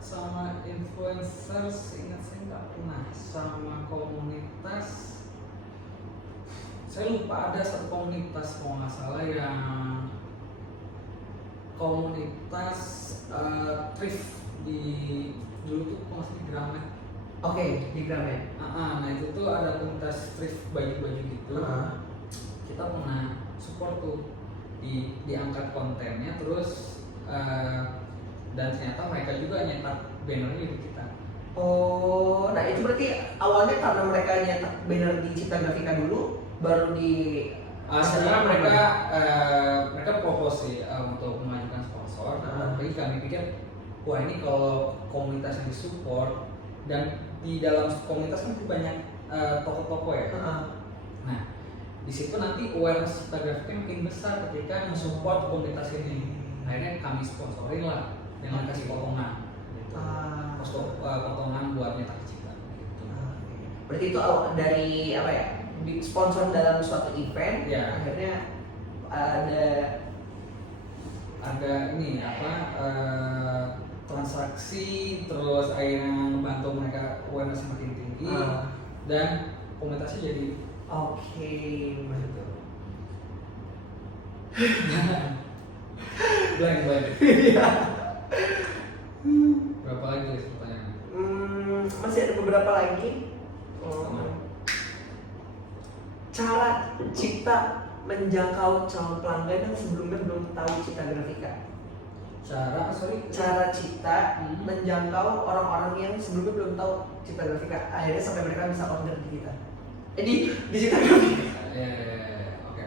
sama influencer ingat saya nggak pernah, sama komunitas saya lupa, ada satu komunitas kalau nggak salah yang komunitas thrift di dulu tuh masih di Gramet. Oke, di Gramet. Nah itu tuh ada komunitas thrift baju-baju gitu. Kita pernah support tuh, diangkat kontennya terus dan ternyata mereka juga nyetak bannernya di kita. Oh, nah itu berarti awalnya karena mereka nyetak banner di Cipta Grafika dulu, baru di sebenarnya mereka propose sih untuk memajukan sponsor. Tapi kami pikir, wah ini kalau komunitas yang disupport dan di dalam komunitas kan banyak toko-toko ya. Nah di situ nanti awareness Cipta Grafika makin besar ketika mensupport komunitas ini. Akhirnya kami sponsorin lah dengan kasih potongan, gitu. Potongan buat nyetak cipta. Gitu. Berarti itu dari apa ya? Sponsor dalam suatu event, ya. Akhirnya ada ini transaksi, terus akhirnya membantu mereka awareness semakin tinggi dan komunitasnya jadi oke, betul. blank. Berapa lagi list pertanyaan? Masih ada beberapa lagi. Cara Cipta menjangkau calon pelanggan yang sebelumnya belum tahu Cipta Grafika. Cara Cipta menjangkau orang-orang yang sebelumnya belum tahu Cipta Grafika, akhirnya sampai mereka bisa order di kita. Di Cipta Grafika. Oke.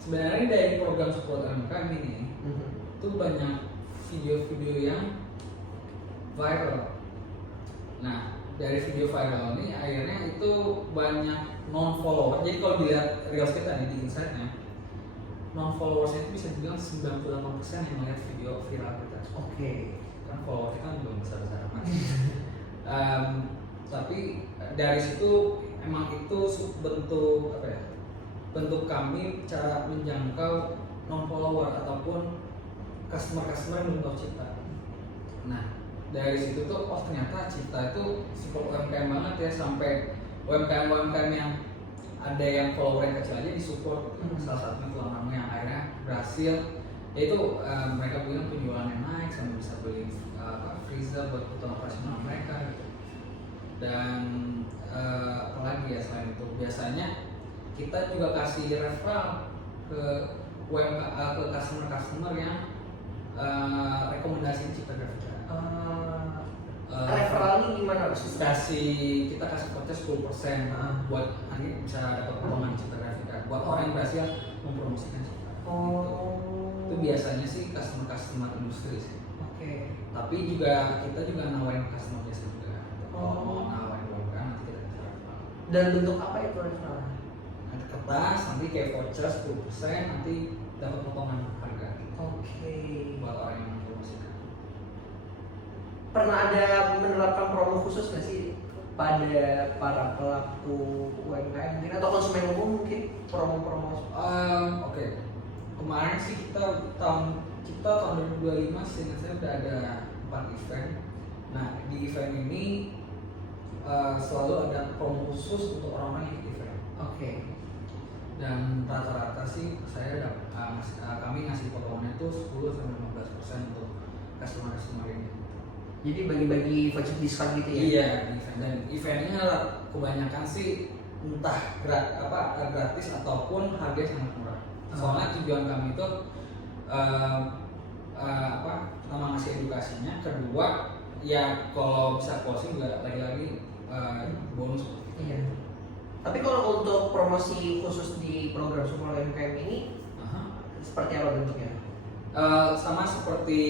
Sebenarnya dari program support UMKM ini itu banyak video-video yang viral. Nah, dari video viral ini akhirnya itu banyak non-follower. Jadi kalau dilihat reels kita nih di insight-nya, non-followersnya itu bisa dibilang 98% yang melihat video viral kita. Oke. Kan follower kita belum besar-besar amat. Tapi dari situ emang itu bentuk apa ya? Bentuk kami cara menjangkau non-follower ataupun customer yang belum tahu Cipta. Nah, dari situ tuh ternyata Cipta itu support UMKM banget ya, sampai UMKM yang ada yang follower yang kecil aja disupport. Salah satunya tulang ramu yang akhirnya berhasil, yaitu mereka bilang penjualannya naik sampai bisa beli freezer buat kebutuhan operasional mereka gitu. Dan apalagi ya selain itu, biasanya kita juga kasih referral ke ke customer yang rekomendasi Cipta Grafika. Referralnya gimana? Kita kasih voucher 10% buat nanti bisa dapat potongan Cipta Grafika buat orang yang berhasil mempromosikan Cipta. Itu biasanya sih customer industri sih. Oke. Tapi kita juga nawarin customer biasa juga. Kalau mau nawarin UMKM nanti kita kasih referral. Dan bentuk apa itu referral? Nanti kertas, nanti kayak voucher 10%, nanti dapat potongan harga. Oke. Buat orang yang mempromosikan. Pernah ada menerapkan promo khusus nggak sih pada para pelaku UMKM mungkin atau konsumen umum mungkin promo-promo? Oke. Kemarin sih kita tahun 2025 seingat saya udah ada 4 event. Nah di event ini selalu ada promo khusus untuk orang-orang yang ikut event. Oke. Dan rata-rata sih kami ngasih potongannya itu 10-15% untuk customer ini. Jadi bagi-bagi voucher diskon gitu ya? Iya, dan eventnya kebanyakan sih entah gratis ataupun harganya sangat murah. Soalnya tujuan kami itu pertama ngasih edukasinya, kedua ya kalau bisa closing juga lagi-lagi bonus. Iya. Tapi kalau untuk promosi khusus di program support UMKM ini seperti apa bentuknya? Sama seperti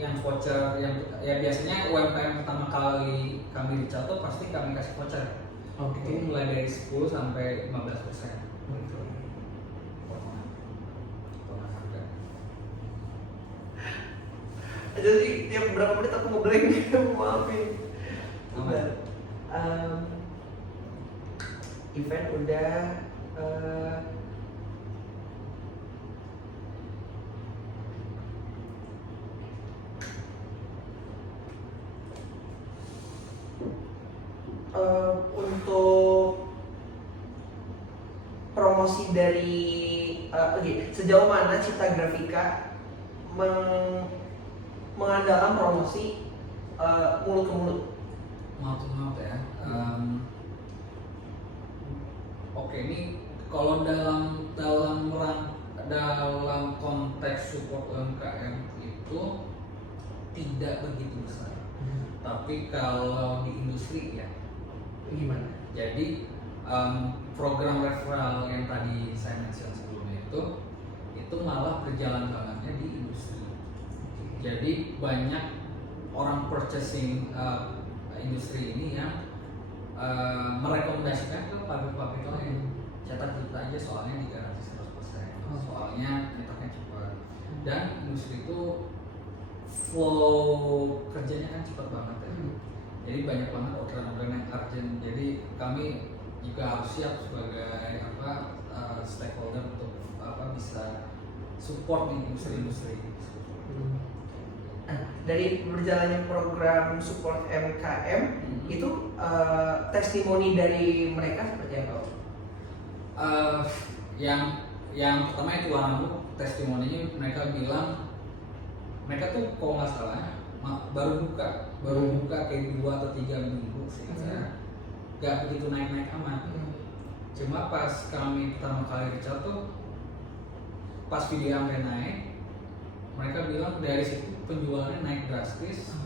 yang voucher yang ya biasanya UMKM pertama kali kami reach out tuh pasti kami kasih voucher. Itu mulai dari 10 sampai 15%. Jadi tiap berapa menit aku ngeblank, maafin. Event udah untuk promosi dari sejauh mana Cipta Grafika mengandalkan promosi mulut ke mulut. Maaf ya. Oke, ini kalau dalam konteks support UMKM itu tidak begitu besar. Tapi kalau di industri ya Gimana? Jadi program referral yang tadi saya mention sebelumnya itu malah berjalan bangetnya di industri. Jadi banyak orang purchasing industri ini yang merekomendasikan ke pabrik-pabrik lain, cetak kita aja soalnya digaransi 100%, soalnya nyetaknya cepat, dan industri itu flow kerjanya kan cepat banget ya. Jadi banyak banget orderan-orderan yang urgent. Jadi kami juga harus siap sebagai stakeholder untuk bisa support nih industri-industri. Dari berjalannya program support UMKM itu testimoni dari mereka seperti apa? Yang pertama itu testimoninya mereka bilang mereka tuh kalau nggak salah baru buka kayak 2 atau 3 minggu sih, nggak begitu naik amat. Cuma pas kami pertama kali reach out tuh pas video sampai naik, mereka bilang dari situ penjualannya naik drastis.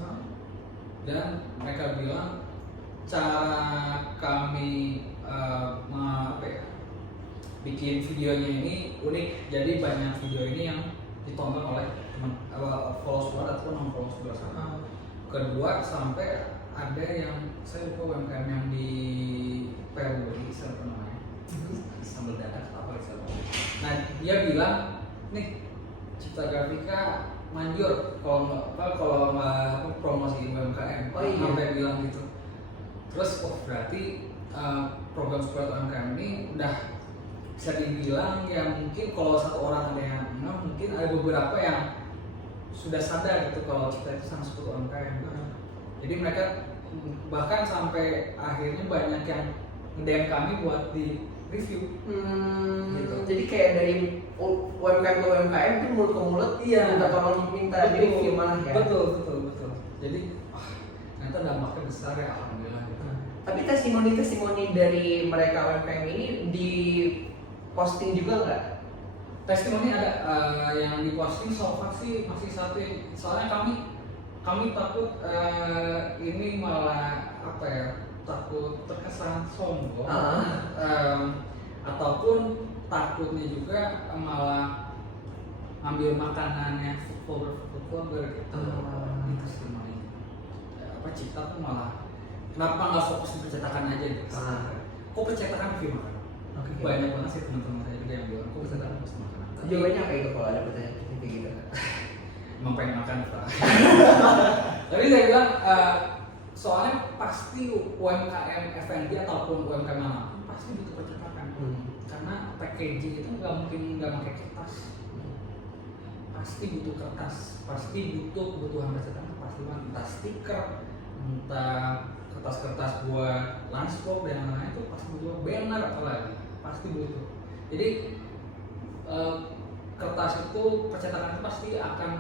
Dan mereka bilang cara kami bikin videonya ini unik. Jadi banyak video ini yang ditonton oleh follower ataupun non follower sama. Kedua sampai ada yang saya lupa UMKM yang di Peru di siapa namanya, sambal dadak apa itu. Nah dia bilang nih Cipta Grafika manjur kalau nggak promosi UMKM. Sampai bilang gitu. Terus berarti program support UMKM ini udah bisa dibilang ya mungkin kalau satu orang ada yang enggak, mungkin ada beberapa yang sudah sadar gitu kalau kita itu sangat support UMKM. Jadi mereka bahkan sampai akhirnya banyak yang nge-DM kami buat di review. Gitu. Jadi kayak dari UMKM ke UMKM itu mulut ke mulut, minta di review malah ya. Betul. Jadi ternyata dampaknya besar ya, alhamdulillah. Gitu. Tapi testimoni dari mereka UMKM ini di posting juga nggak? Testimoni ada yang diposting so far sih masih satu. Soalnya kami takut ini malah takut terkesan sombong, ataupun takutnya juga malah ambil makanannya food blogger gitu. Ini testimoni Cipta tuh malah kenapa nggak fokus di percetakan aja gitu. Kok percetakan film kan? Banyak banget sih teman-teman saya juga yang bilang kok percetakan pasti makanan. Jawabannya apa itu kalau ada pertanyaan seperti gitu? Emang pengen makan Pak. Tapi saya bilang soalnya pasti UMKM F&B ataupun UMKM manapun pasti butuh percetakan. Karena packaging itu nggak mungkin nggak pakai kertas. Pasti butuh kertas, pasti butuh kebutuhan percetakan, pasti entah stiker, entah kertas-kertas buat lunchbox dan lain-lain itu pasti butuh, banner apalagi pasti butuh. Jadi kertas itu percetakan itu pasti akan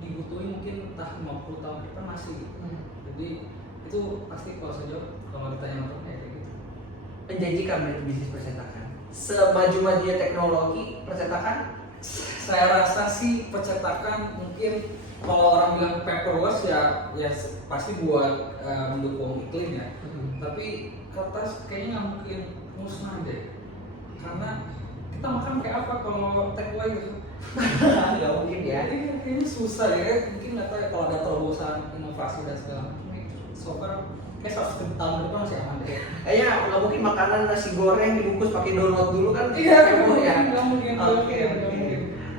dibutuhin mungkin entah 50 tahun ke depan masih gitu. Jadi itu pasti kalau ditanya untuk kayak gitu. Menjanjikan dari bisnis percetakan. Semaju-majunya teknologi percetakan Saya rasa sih percetakan mungkin kalau orang bilang paperless ya pasti buat mendukung iklim ya. Tapi kertas kayaknya nggak mungkin musnah deh, karena kita makan kayak apa kalau take away gitu. Nggak mungkin ya. Jadi kayaknya susah ya, mungkin nggak tahu ya kalau ada terobosan inovasi dan segala macam. So far kayak 100 tahun ke depan masih aman deh. Kayaknya nggak mungkin makanan nasi goreng dibungkus pakai donat dulu kan? Iya, heboh ya. nggak mungkin. Oke.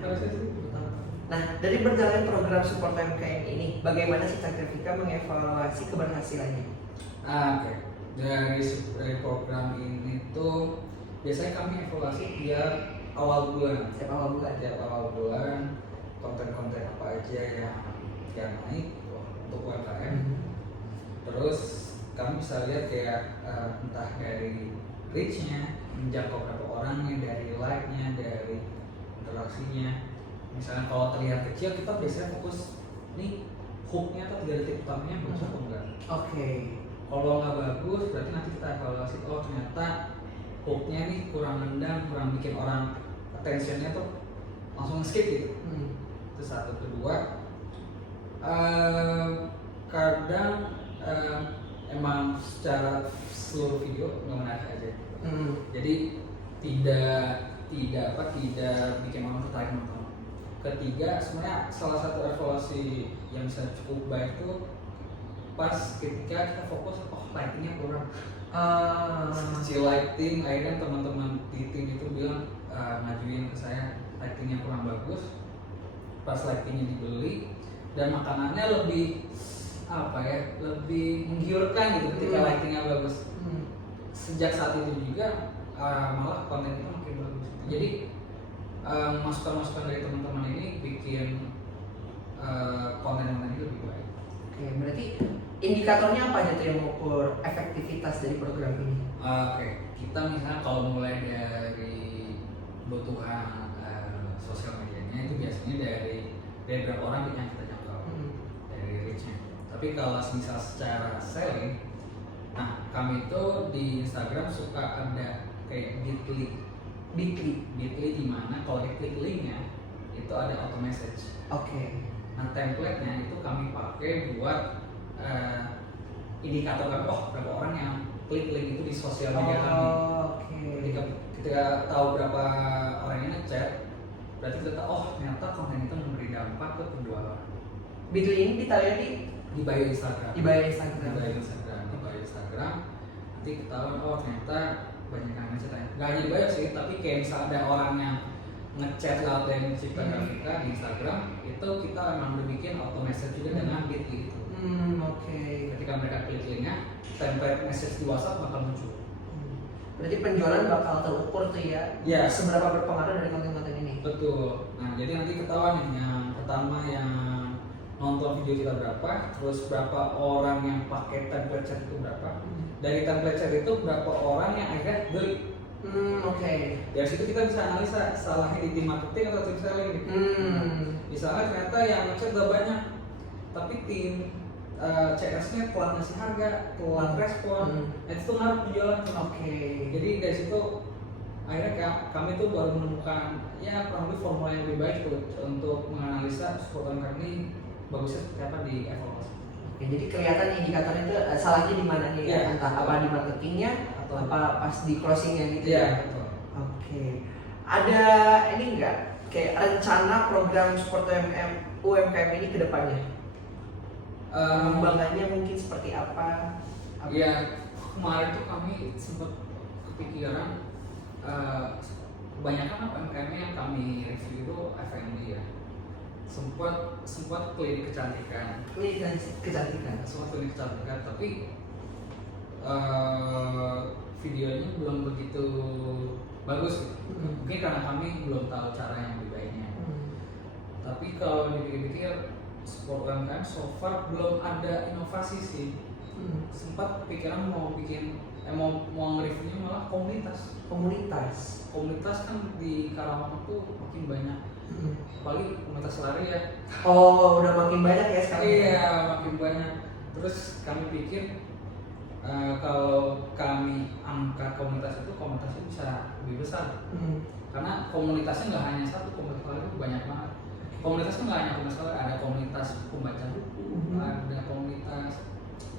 Harusnya sih. Nah, dari berjalan program support UMKM ini, bagaimana sih Cak Grafika mengevaluasi keberhasilannya? Oke. Dari program ini tuh biasanya kami evaluasi tiap awal bulan. Tiap awal bulan konten-konten apa aja yang naik untuk UMKM. Terus kami bisa lihat kayak entah dari reach-nya, menjangkau berapa orangnya, dari like-nya, dari interaksinya. Misalnya kalau terlihat kecil, kita biasanya fokus nih hook-nya atau 3 detik utamanya bagus atau enggak. Oke. Kalau nggak bagus, berarti nanti kita evaluasi. Oh ternyata hook-nya nih kurang nendang, kurang bikin orang attention-nya tuh langsung skip gitu. Itu satu. Kedua, kadang emang secara seluruh video nggak menarik aja. Jadi tidak bikin orang tertarik nonton. Ketiga, sebenarnya salah satu evaluasi yang bisa cukup baik tuh pas ketika kita fokus, lightingnya kurang. Si lighting, akhirnya teman-teman di tim itu bilang ngajuin ke saya lightingnya kurang bagus. Pas lightingnya dibeli dan makanannya lebih lebih menggiurkan gitu ketika lightingnya bagus. Sejak saat itu juga malah konten itu makin bagus. Jadi masukan-masukan dari teman-teman ini bikin konten-konten itu lebih baik. Oke, berarti indikatornya apa aja tuh yang mengukur efektivitas dari program ini? Oke, kita misalnya kalau mulai dari kebutuhan sosial medianya itu biasanya dari berapa orang yang kita jangkau, dari reach-nya. Tapi kalau misal secara selling, nah kami itu di Instagram suka ada kayak Bitly di mana kalau diklik linknya itu ada auto message. Oke. Nah template-nya itu kami pakai buat indikator berapa orang yang klik link itu di sosial media kami. Oke. Ketika tahu berapa orang yang ngechat, berarti kita tahu ternyata konten itu memberi dampak ke penjualan. Bitly ini ditaruh di bio Instagram. Di bio Instagram. Nanti ketahuan ternyata banyak yang ngechat. Gak hanya di bio sih, tapi kayak misalnya ada orang yang ngechat lewat dari Cipta Grafika di Instagram, itu kita emang udah bikin auto message juga dengan Bitly gitu. Oke. Ketika mereka klik linknya, template message di WhatsApp bakal muncul. Berarti penjualan bakal terukur tuh ya? Ya. Seberapa berpengaruh dari konten-konten ini? Betul. Nah jadi nanti ketahuan nih, yang pertama yang nonton video kita berapa, terus berapa orang yang pakai template chat itu berapa, dari template chat itu berapa orang yang akhirnya beli. Oke. Dari situ kita bisa analisa salahnya di tim marketing atau tim selling gitu. Misalnya ternyata yang ngechat udah banyak, tapi tim CS-nya telat ngasih harga, telat respon, itu tuh ngaruh penjualan. Oke. Jadi dari situ akhirnya kami tuh baru menemukan ya kurang lebih formula yang lebih baik untuk menganalisa support kami bagusnya seperti apa di evaluasi. Oke, jadi kelihatan indikatornya itu salahnya di mana nih? Ya, entah betul. apa di marketingnya atau apa pas di closingnya gitu Iya, ya? betul. Oke. Ada ini enggak kayak rencana program support UMKM ini ke depannya? Pengembangannya mungkin seperti apa? Iya, kemarin tuh kami sempat kepikiran kebanyakan UMKM yang kami review itu F&B ya. Sempat klinik kecantikan. Tapi videonya belum begitu bagus gitu. Mungkin karena kami belum tahu cara yang lebih baiknya. Tapi kalau dipikir-pikir support UMKM so far belum ada inovasi sih. Sempat kepikiran mau bikin mau nge-reviewnya malah komunitas kan di Karawang tuh makin banyak. Apalagi komunitas lari ya. Oh, udah makin banyak ya sekarang. Iya, makin banyak. Terus kami pikir kalau kami angkat komunitas komunitasnya bisa lebih besar. Karena komunitasnya nggak hanya satu, komunitas itu banyak banget. Komunitasnya nggak hanya komunitas, ada komunitas pembaca buku, ada komunitas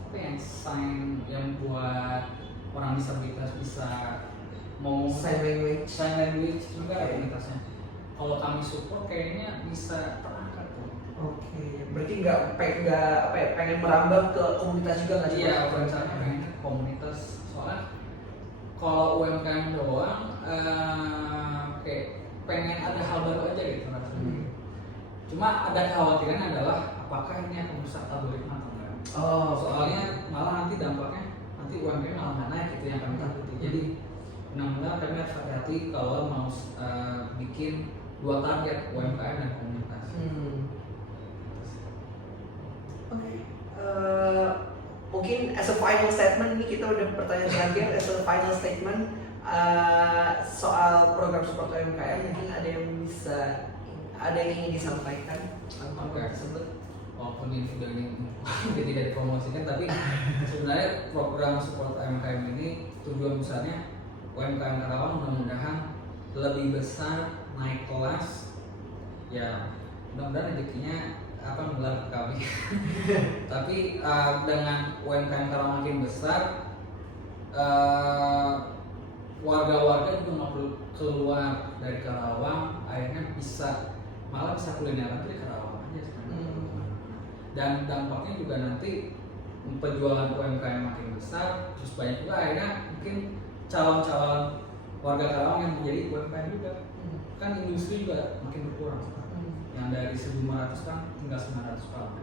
apa yang sign yang buat orang disabilitas bisa mau sign language juga ada komunitasnya. Kalau kami support kayaknya bisa terangkat tuh. Berarti nggak pengen merambah ke komunitas juga nggak? Iya, rencananya pengen komunitas, soalnya kalau UMKM doang kayak pengen ada hal baru aja gitu rasanya. Cuma ada kekhawatiran adalah apakah ini akan merusak algoritma atau enggak. Soalnya malah nanti dampaknya nanti UMKM malah nggak naik gitu yang kami takuti. Jadi benar-benar kami harus hati-hati kalau mau bikin dua target UMKM dan komunitas. Mungkin as a final statement ini kita udah pertanyaan terakhir. As a final statement soal program support UMKM, mungkin ada yang ingin disampaikan tentang program tersebut. Walaupun ini video ini tidak dipromosikan, tapi sebenarnya program support UMKM ini tujuan besarnya UMKM Karawang mudah-mudahan lebih besar, naik kelas, ya mudah-mudahan rezekinya menggelar kami. Tapi dengan UMKM Karawang makin besar, warga-warga juga nggak perlu keluar dari Karawang, akhirnya malah bisa kulineran di Karawang aja sebenarnya. Dan dampaknya juga nanti penjualan UMKM makin besar, terus banyak juga akhirnya mungkin calon-calon warga Karawang yang menjadi UMKM juga. Kan industri juga makin berkurang. Yang dari 1.500 kan tinggal 900 orang.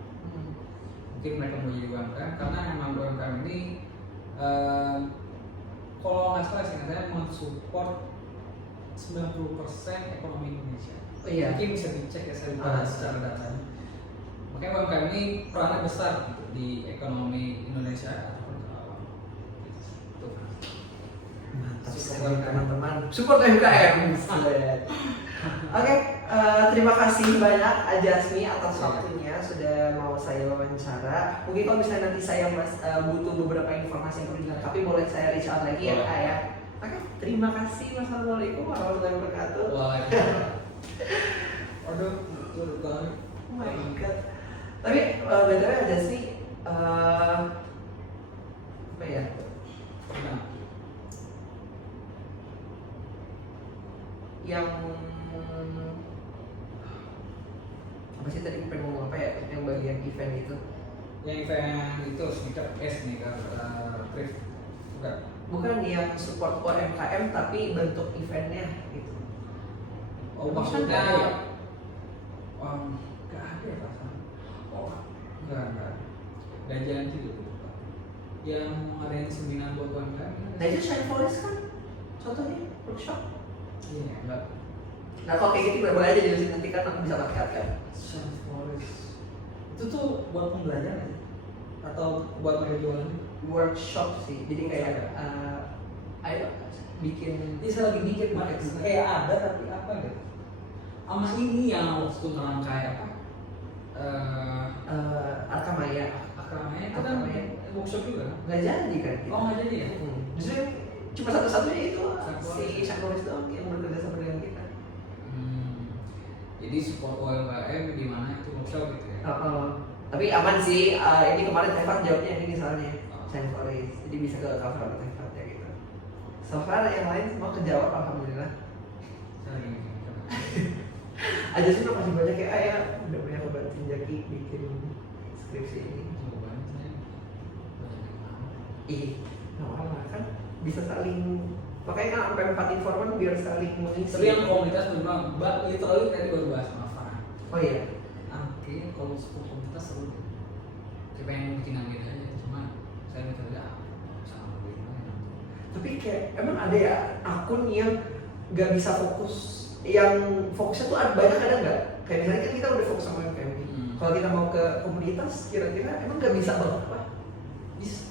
Mungkin mereka mau jadi UMKM karena memang UMKM ini kalau nggak salah saya mensupport 90% ekonomi Indonesia. Mungkin bisa dicek ya saya secara datanya. Makanya UMKM ini perannya besar gitu, di ekonomi Indonesia ataupun Karawang. Gitu. Mantap sekali teman-teman. Support UMKM. Terima kasih banyak Ajasmi atas waktunya sudah mau saya wawancara. Mungkin kalau misalnya nanti saya butuh beberapa informasi yang perlu dilengkapi, boleh saya reach out lagi ya Kak ya. Terima kasih. Wassalamualaikum warahmatullahi wabarakatuh. Aduh, betul banget. Oh my god. Tapi btw Ajasmi apa ya? Yang apa sih tadi pengen ngomong apa ya, yang bagian event itu? Yang event itu sneaker Priv bukan yang support UMKM tapi bentuk eventnya gitu. Maksudnya nggak ada ya rasanya. Nggak janji gitu. Yang ngadain seminar buat UMKM. Nah itu Shine Forest kan contohnya workshop. Iya enggak. Nah kalau kayak gitu boleh aja jadi nanti kan aku bisa pakai. Shine Forest itu tuh buat pembelajaran atau buat mereka jualan? Workshop sih, jadi kayak ayo bikin. Bisa lagi bikin kayak ada tapi apa gitu. Sama ini yang waktu ngerangkai apa? Arkamaya itu kan workshop juga kan? Nggak jadi kan gitu. Nggak jadi ya? Justru cuma satu-satunya itu si Shine Forest doang yang bekerja sama dengan kita. Jadi support UMKM di mana itu workshop gitu ya? Tapi aman sih, ini kemarin Tefat jawabnya ini misalnya Shine Forest, jadi bisa ke cover Tefat ya gitu. So far yang lain semua kejawab alhamdulillah. Aja sih makasih banyak ya Ayah udah punya kebantuan Jaki bikin skripsi ini. Nah kan bisa saling, makanya kan sampai 4 informan biar saling mengisi. Tapi yang komunitas memang literally tadi baru bahas sama Farhan. Oh iya. Kayaknya kalau support komunitas seru deh. Saya pengen bikin yang beda aja, cuma saya mikir sama bagaimana. Tapi kayak emang ada ya akun yang nggak bisa fokus, yang fokusnya tuh banyak ada nggak? Kayak misalnya kan kita udah fokus sama UMKM. Kalau kita mau ke komunitas, kira-kira emang nggak bisa banget apa?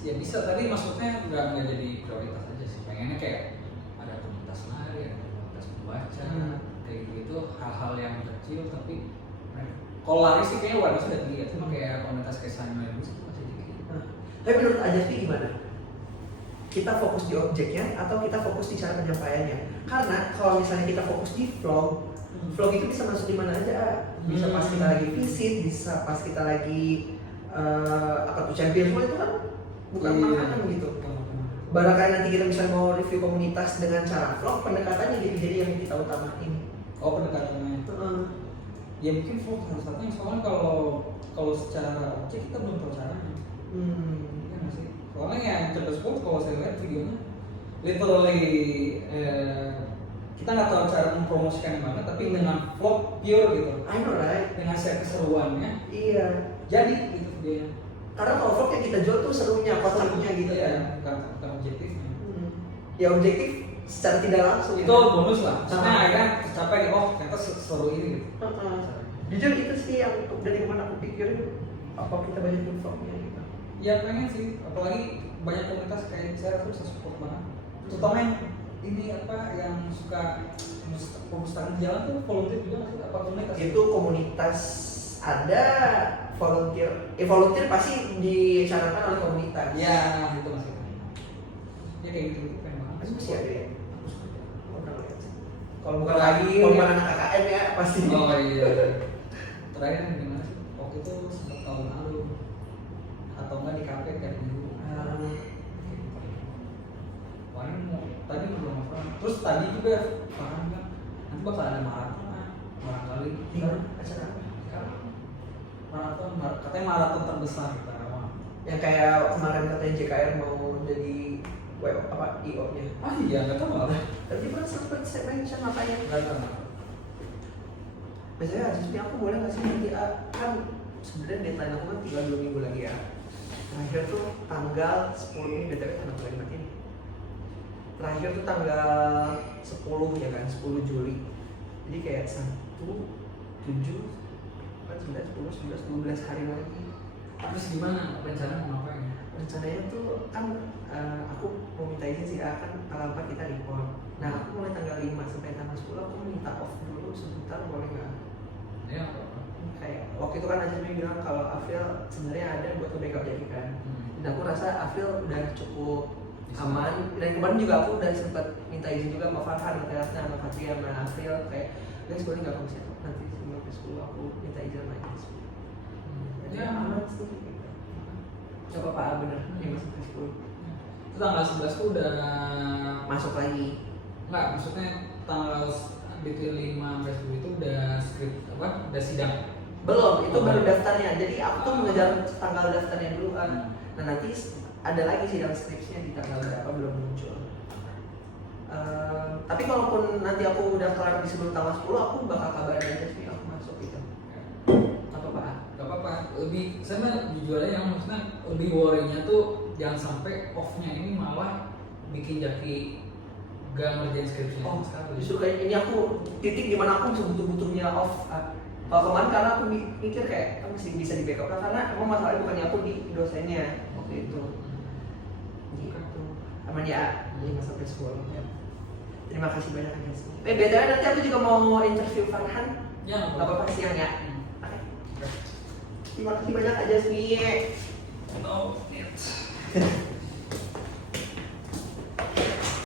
Ya bisa, tadi maksudnya nggak jadi prioritas aja sih. Pengennya kayak ada komunitas lari, ada komunitas membaca, kayak gitu hal-hal yang kecil tapi kalau lari sih kayaknya warna sudah tinggi ya, cuma kayak komunitas kayak Sanyo itu masih dikit. Tapi menurut Ajasmi gimana? kita fokus di objeknya atau kita fokus di cara penyampaiannya. Karena kalau misalnya kita fokus di vlog itu bisa masuk di mana aja. Bisa pas kita lagi visit, bisa pas kita lagi champion itu kan bukan makanan gitu. Barangkali nanti kita misalnya mau review komunitas dengan cara vlog, pendekatannya gitu, jadi yang kita utamain. Oh, pendekatannya. Ya mungkin vlog salah satunya, soalnya kalau secara objek kita belum tahu caranya. Ya nggak sih? Soalnya yang cerdas sport kalau saya lihat videonya literally kita nggak tahu cara mempromosikan yang mana, tapi dengan vlog pure gitu. I know right? Dengan share keseruannya. Iya. Jadi itu videonya. Karena kalau vlog yang kita jual tuh serunya, kocaknya gitu ya. Bukan objektifnya. Ya objektif secara tidak langsung. Itu bonus lah. Maksudnya akhirnya tercapai, oh ternyata seru ini gitu. Jujur itu sih yang dari mana aku pikirin apa kita banyakin vlognya gitu. Ya pengen sih, apalagi banyak komunitas kayak saya tuh bisa support banget. Terutama yang ini yang suka perpustakaan jalan tuh volunteer juga nggak sih? Apa komunitas? Itu komunitas ada volunteer. Volunteer pasti dicanangkan oleh komunitas. Ya, itu masih. Ya kayak gitu pengen banget. Masih ada ya. Kalau bukan lagi, kalau bukan anak KKN ya pasti. Oh iya. Terakhir gimana sih? Waktu itu sempat tahun lalu atau enggak di kafe kan dulu. Tadi belum masalah. Terus tadi juga paham kan? Nanti bakal ada maraton barangkali. Acara apa? Maraton, katanya maraton terbesar di Karawang. Yang kayak kemarin katanya JKR mau jadi IO-nya. Ah iya, nggak tahu apa. Tadi kan sempat saya mention apanya. Nggak tahu. Biasanya jadi aku boleh nggak sih nanti kan sebenarnya deadline aku kan tinggal 2 minggu lagi ya. Terakhir tuh tanggal 10 ini BTW tanggal berapa ini? Terakhir tuh tanggal 10 ya kan, 10 Juli. Jadi kayak 1, 7, 9, 10, 11, 12 hari lagi. Terus gimana rencana mau ngapain? Rencananya tuh kan aku mau minta izin sih kan tanggal 4 kita report. Nah aku mulai tanggal 5 sampai tanggal 10 aku minta off dulu sebentar, boleh nggak? Ya apa? Kayak waktu itu kan Azmi bilang kalau Afril sebenarnya ada buat backup jadi kan. Dan aku rasa Afril udah cukup aman. Dan kemarin juga aku udah sempat minta izin juga sama Farhan, sama Fatria, sama Afril kayak guys boleh nggak kamu siap nanti sebelum ke 10 aku minta izin sama Azmi. Ya aman sih. Gak apa-apa, bener, 5 sampai 10. Itu tanggal 11 tuh udah Masuk lagi. Enggak, maksudnya tanggal between 5 sampai 10 itu udah skrip udah sidang. Belum, itu baru daftarnya. Jadi aku tuh mengejar tanggal daftarnya dulu kan. Nah nanti ada lagi sidang skripsinya di tanggal berapa belum muncul. Tapi kalaupun nanti aku udah kelar di sebelum tanggal 10, aku bakal kabarin aja sih aku masuk gitu. Gak apa-apa, lebih saya jujur aja maksudnya lebih worry-nya tuh jangan sampai off-nya ini malah bikin Jaki gak ngerjain skripsinya. Justru kayak ini aku titik dimana aku butuh-butuhnya off. Kalau kemarin karena aku mikir kayak masih bisa di backup karena emang masalahnya bukannya aku di dosennya waktu itu. Gitu. Aman ya 5 sampai 10 ya. Terima kasih banyak aja sih. BTW nanti aku juga mau interview Farhan. Ya, Gak apa-apa siang ya. Terima kasih banyak aja sih. No,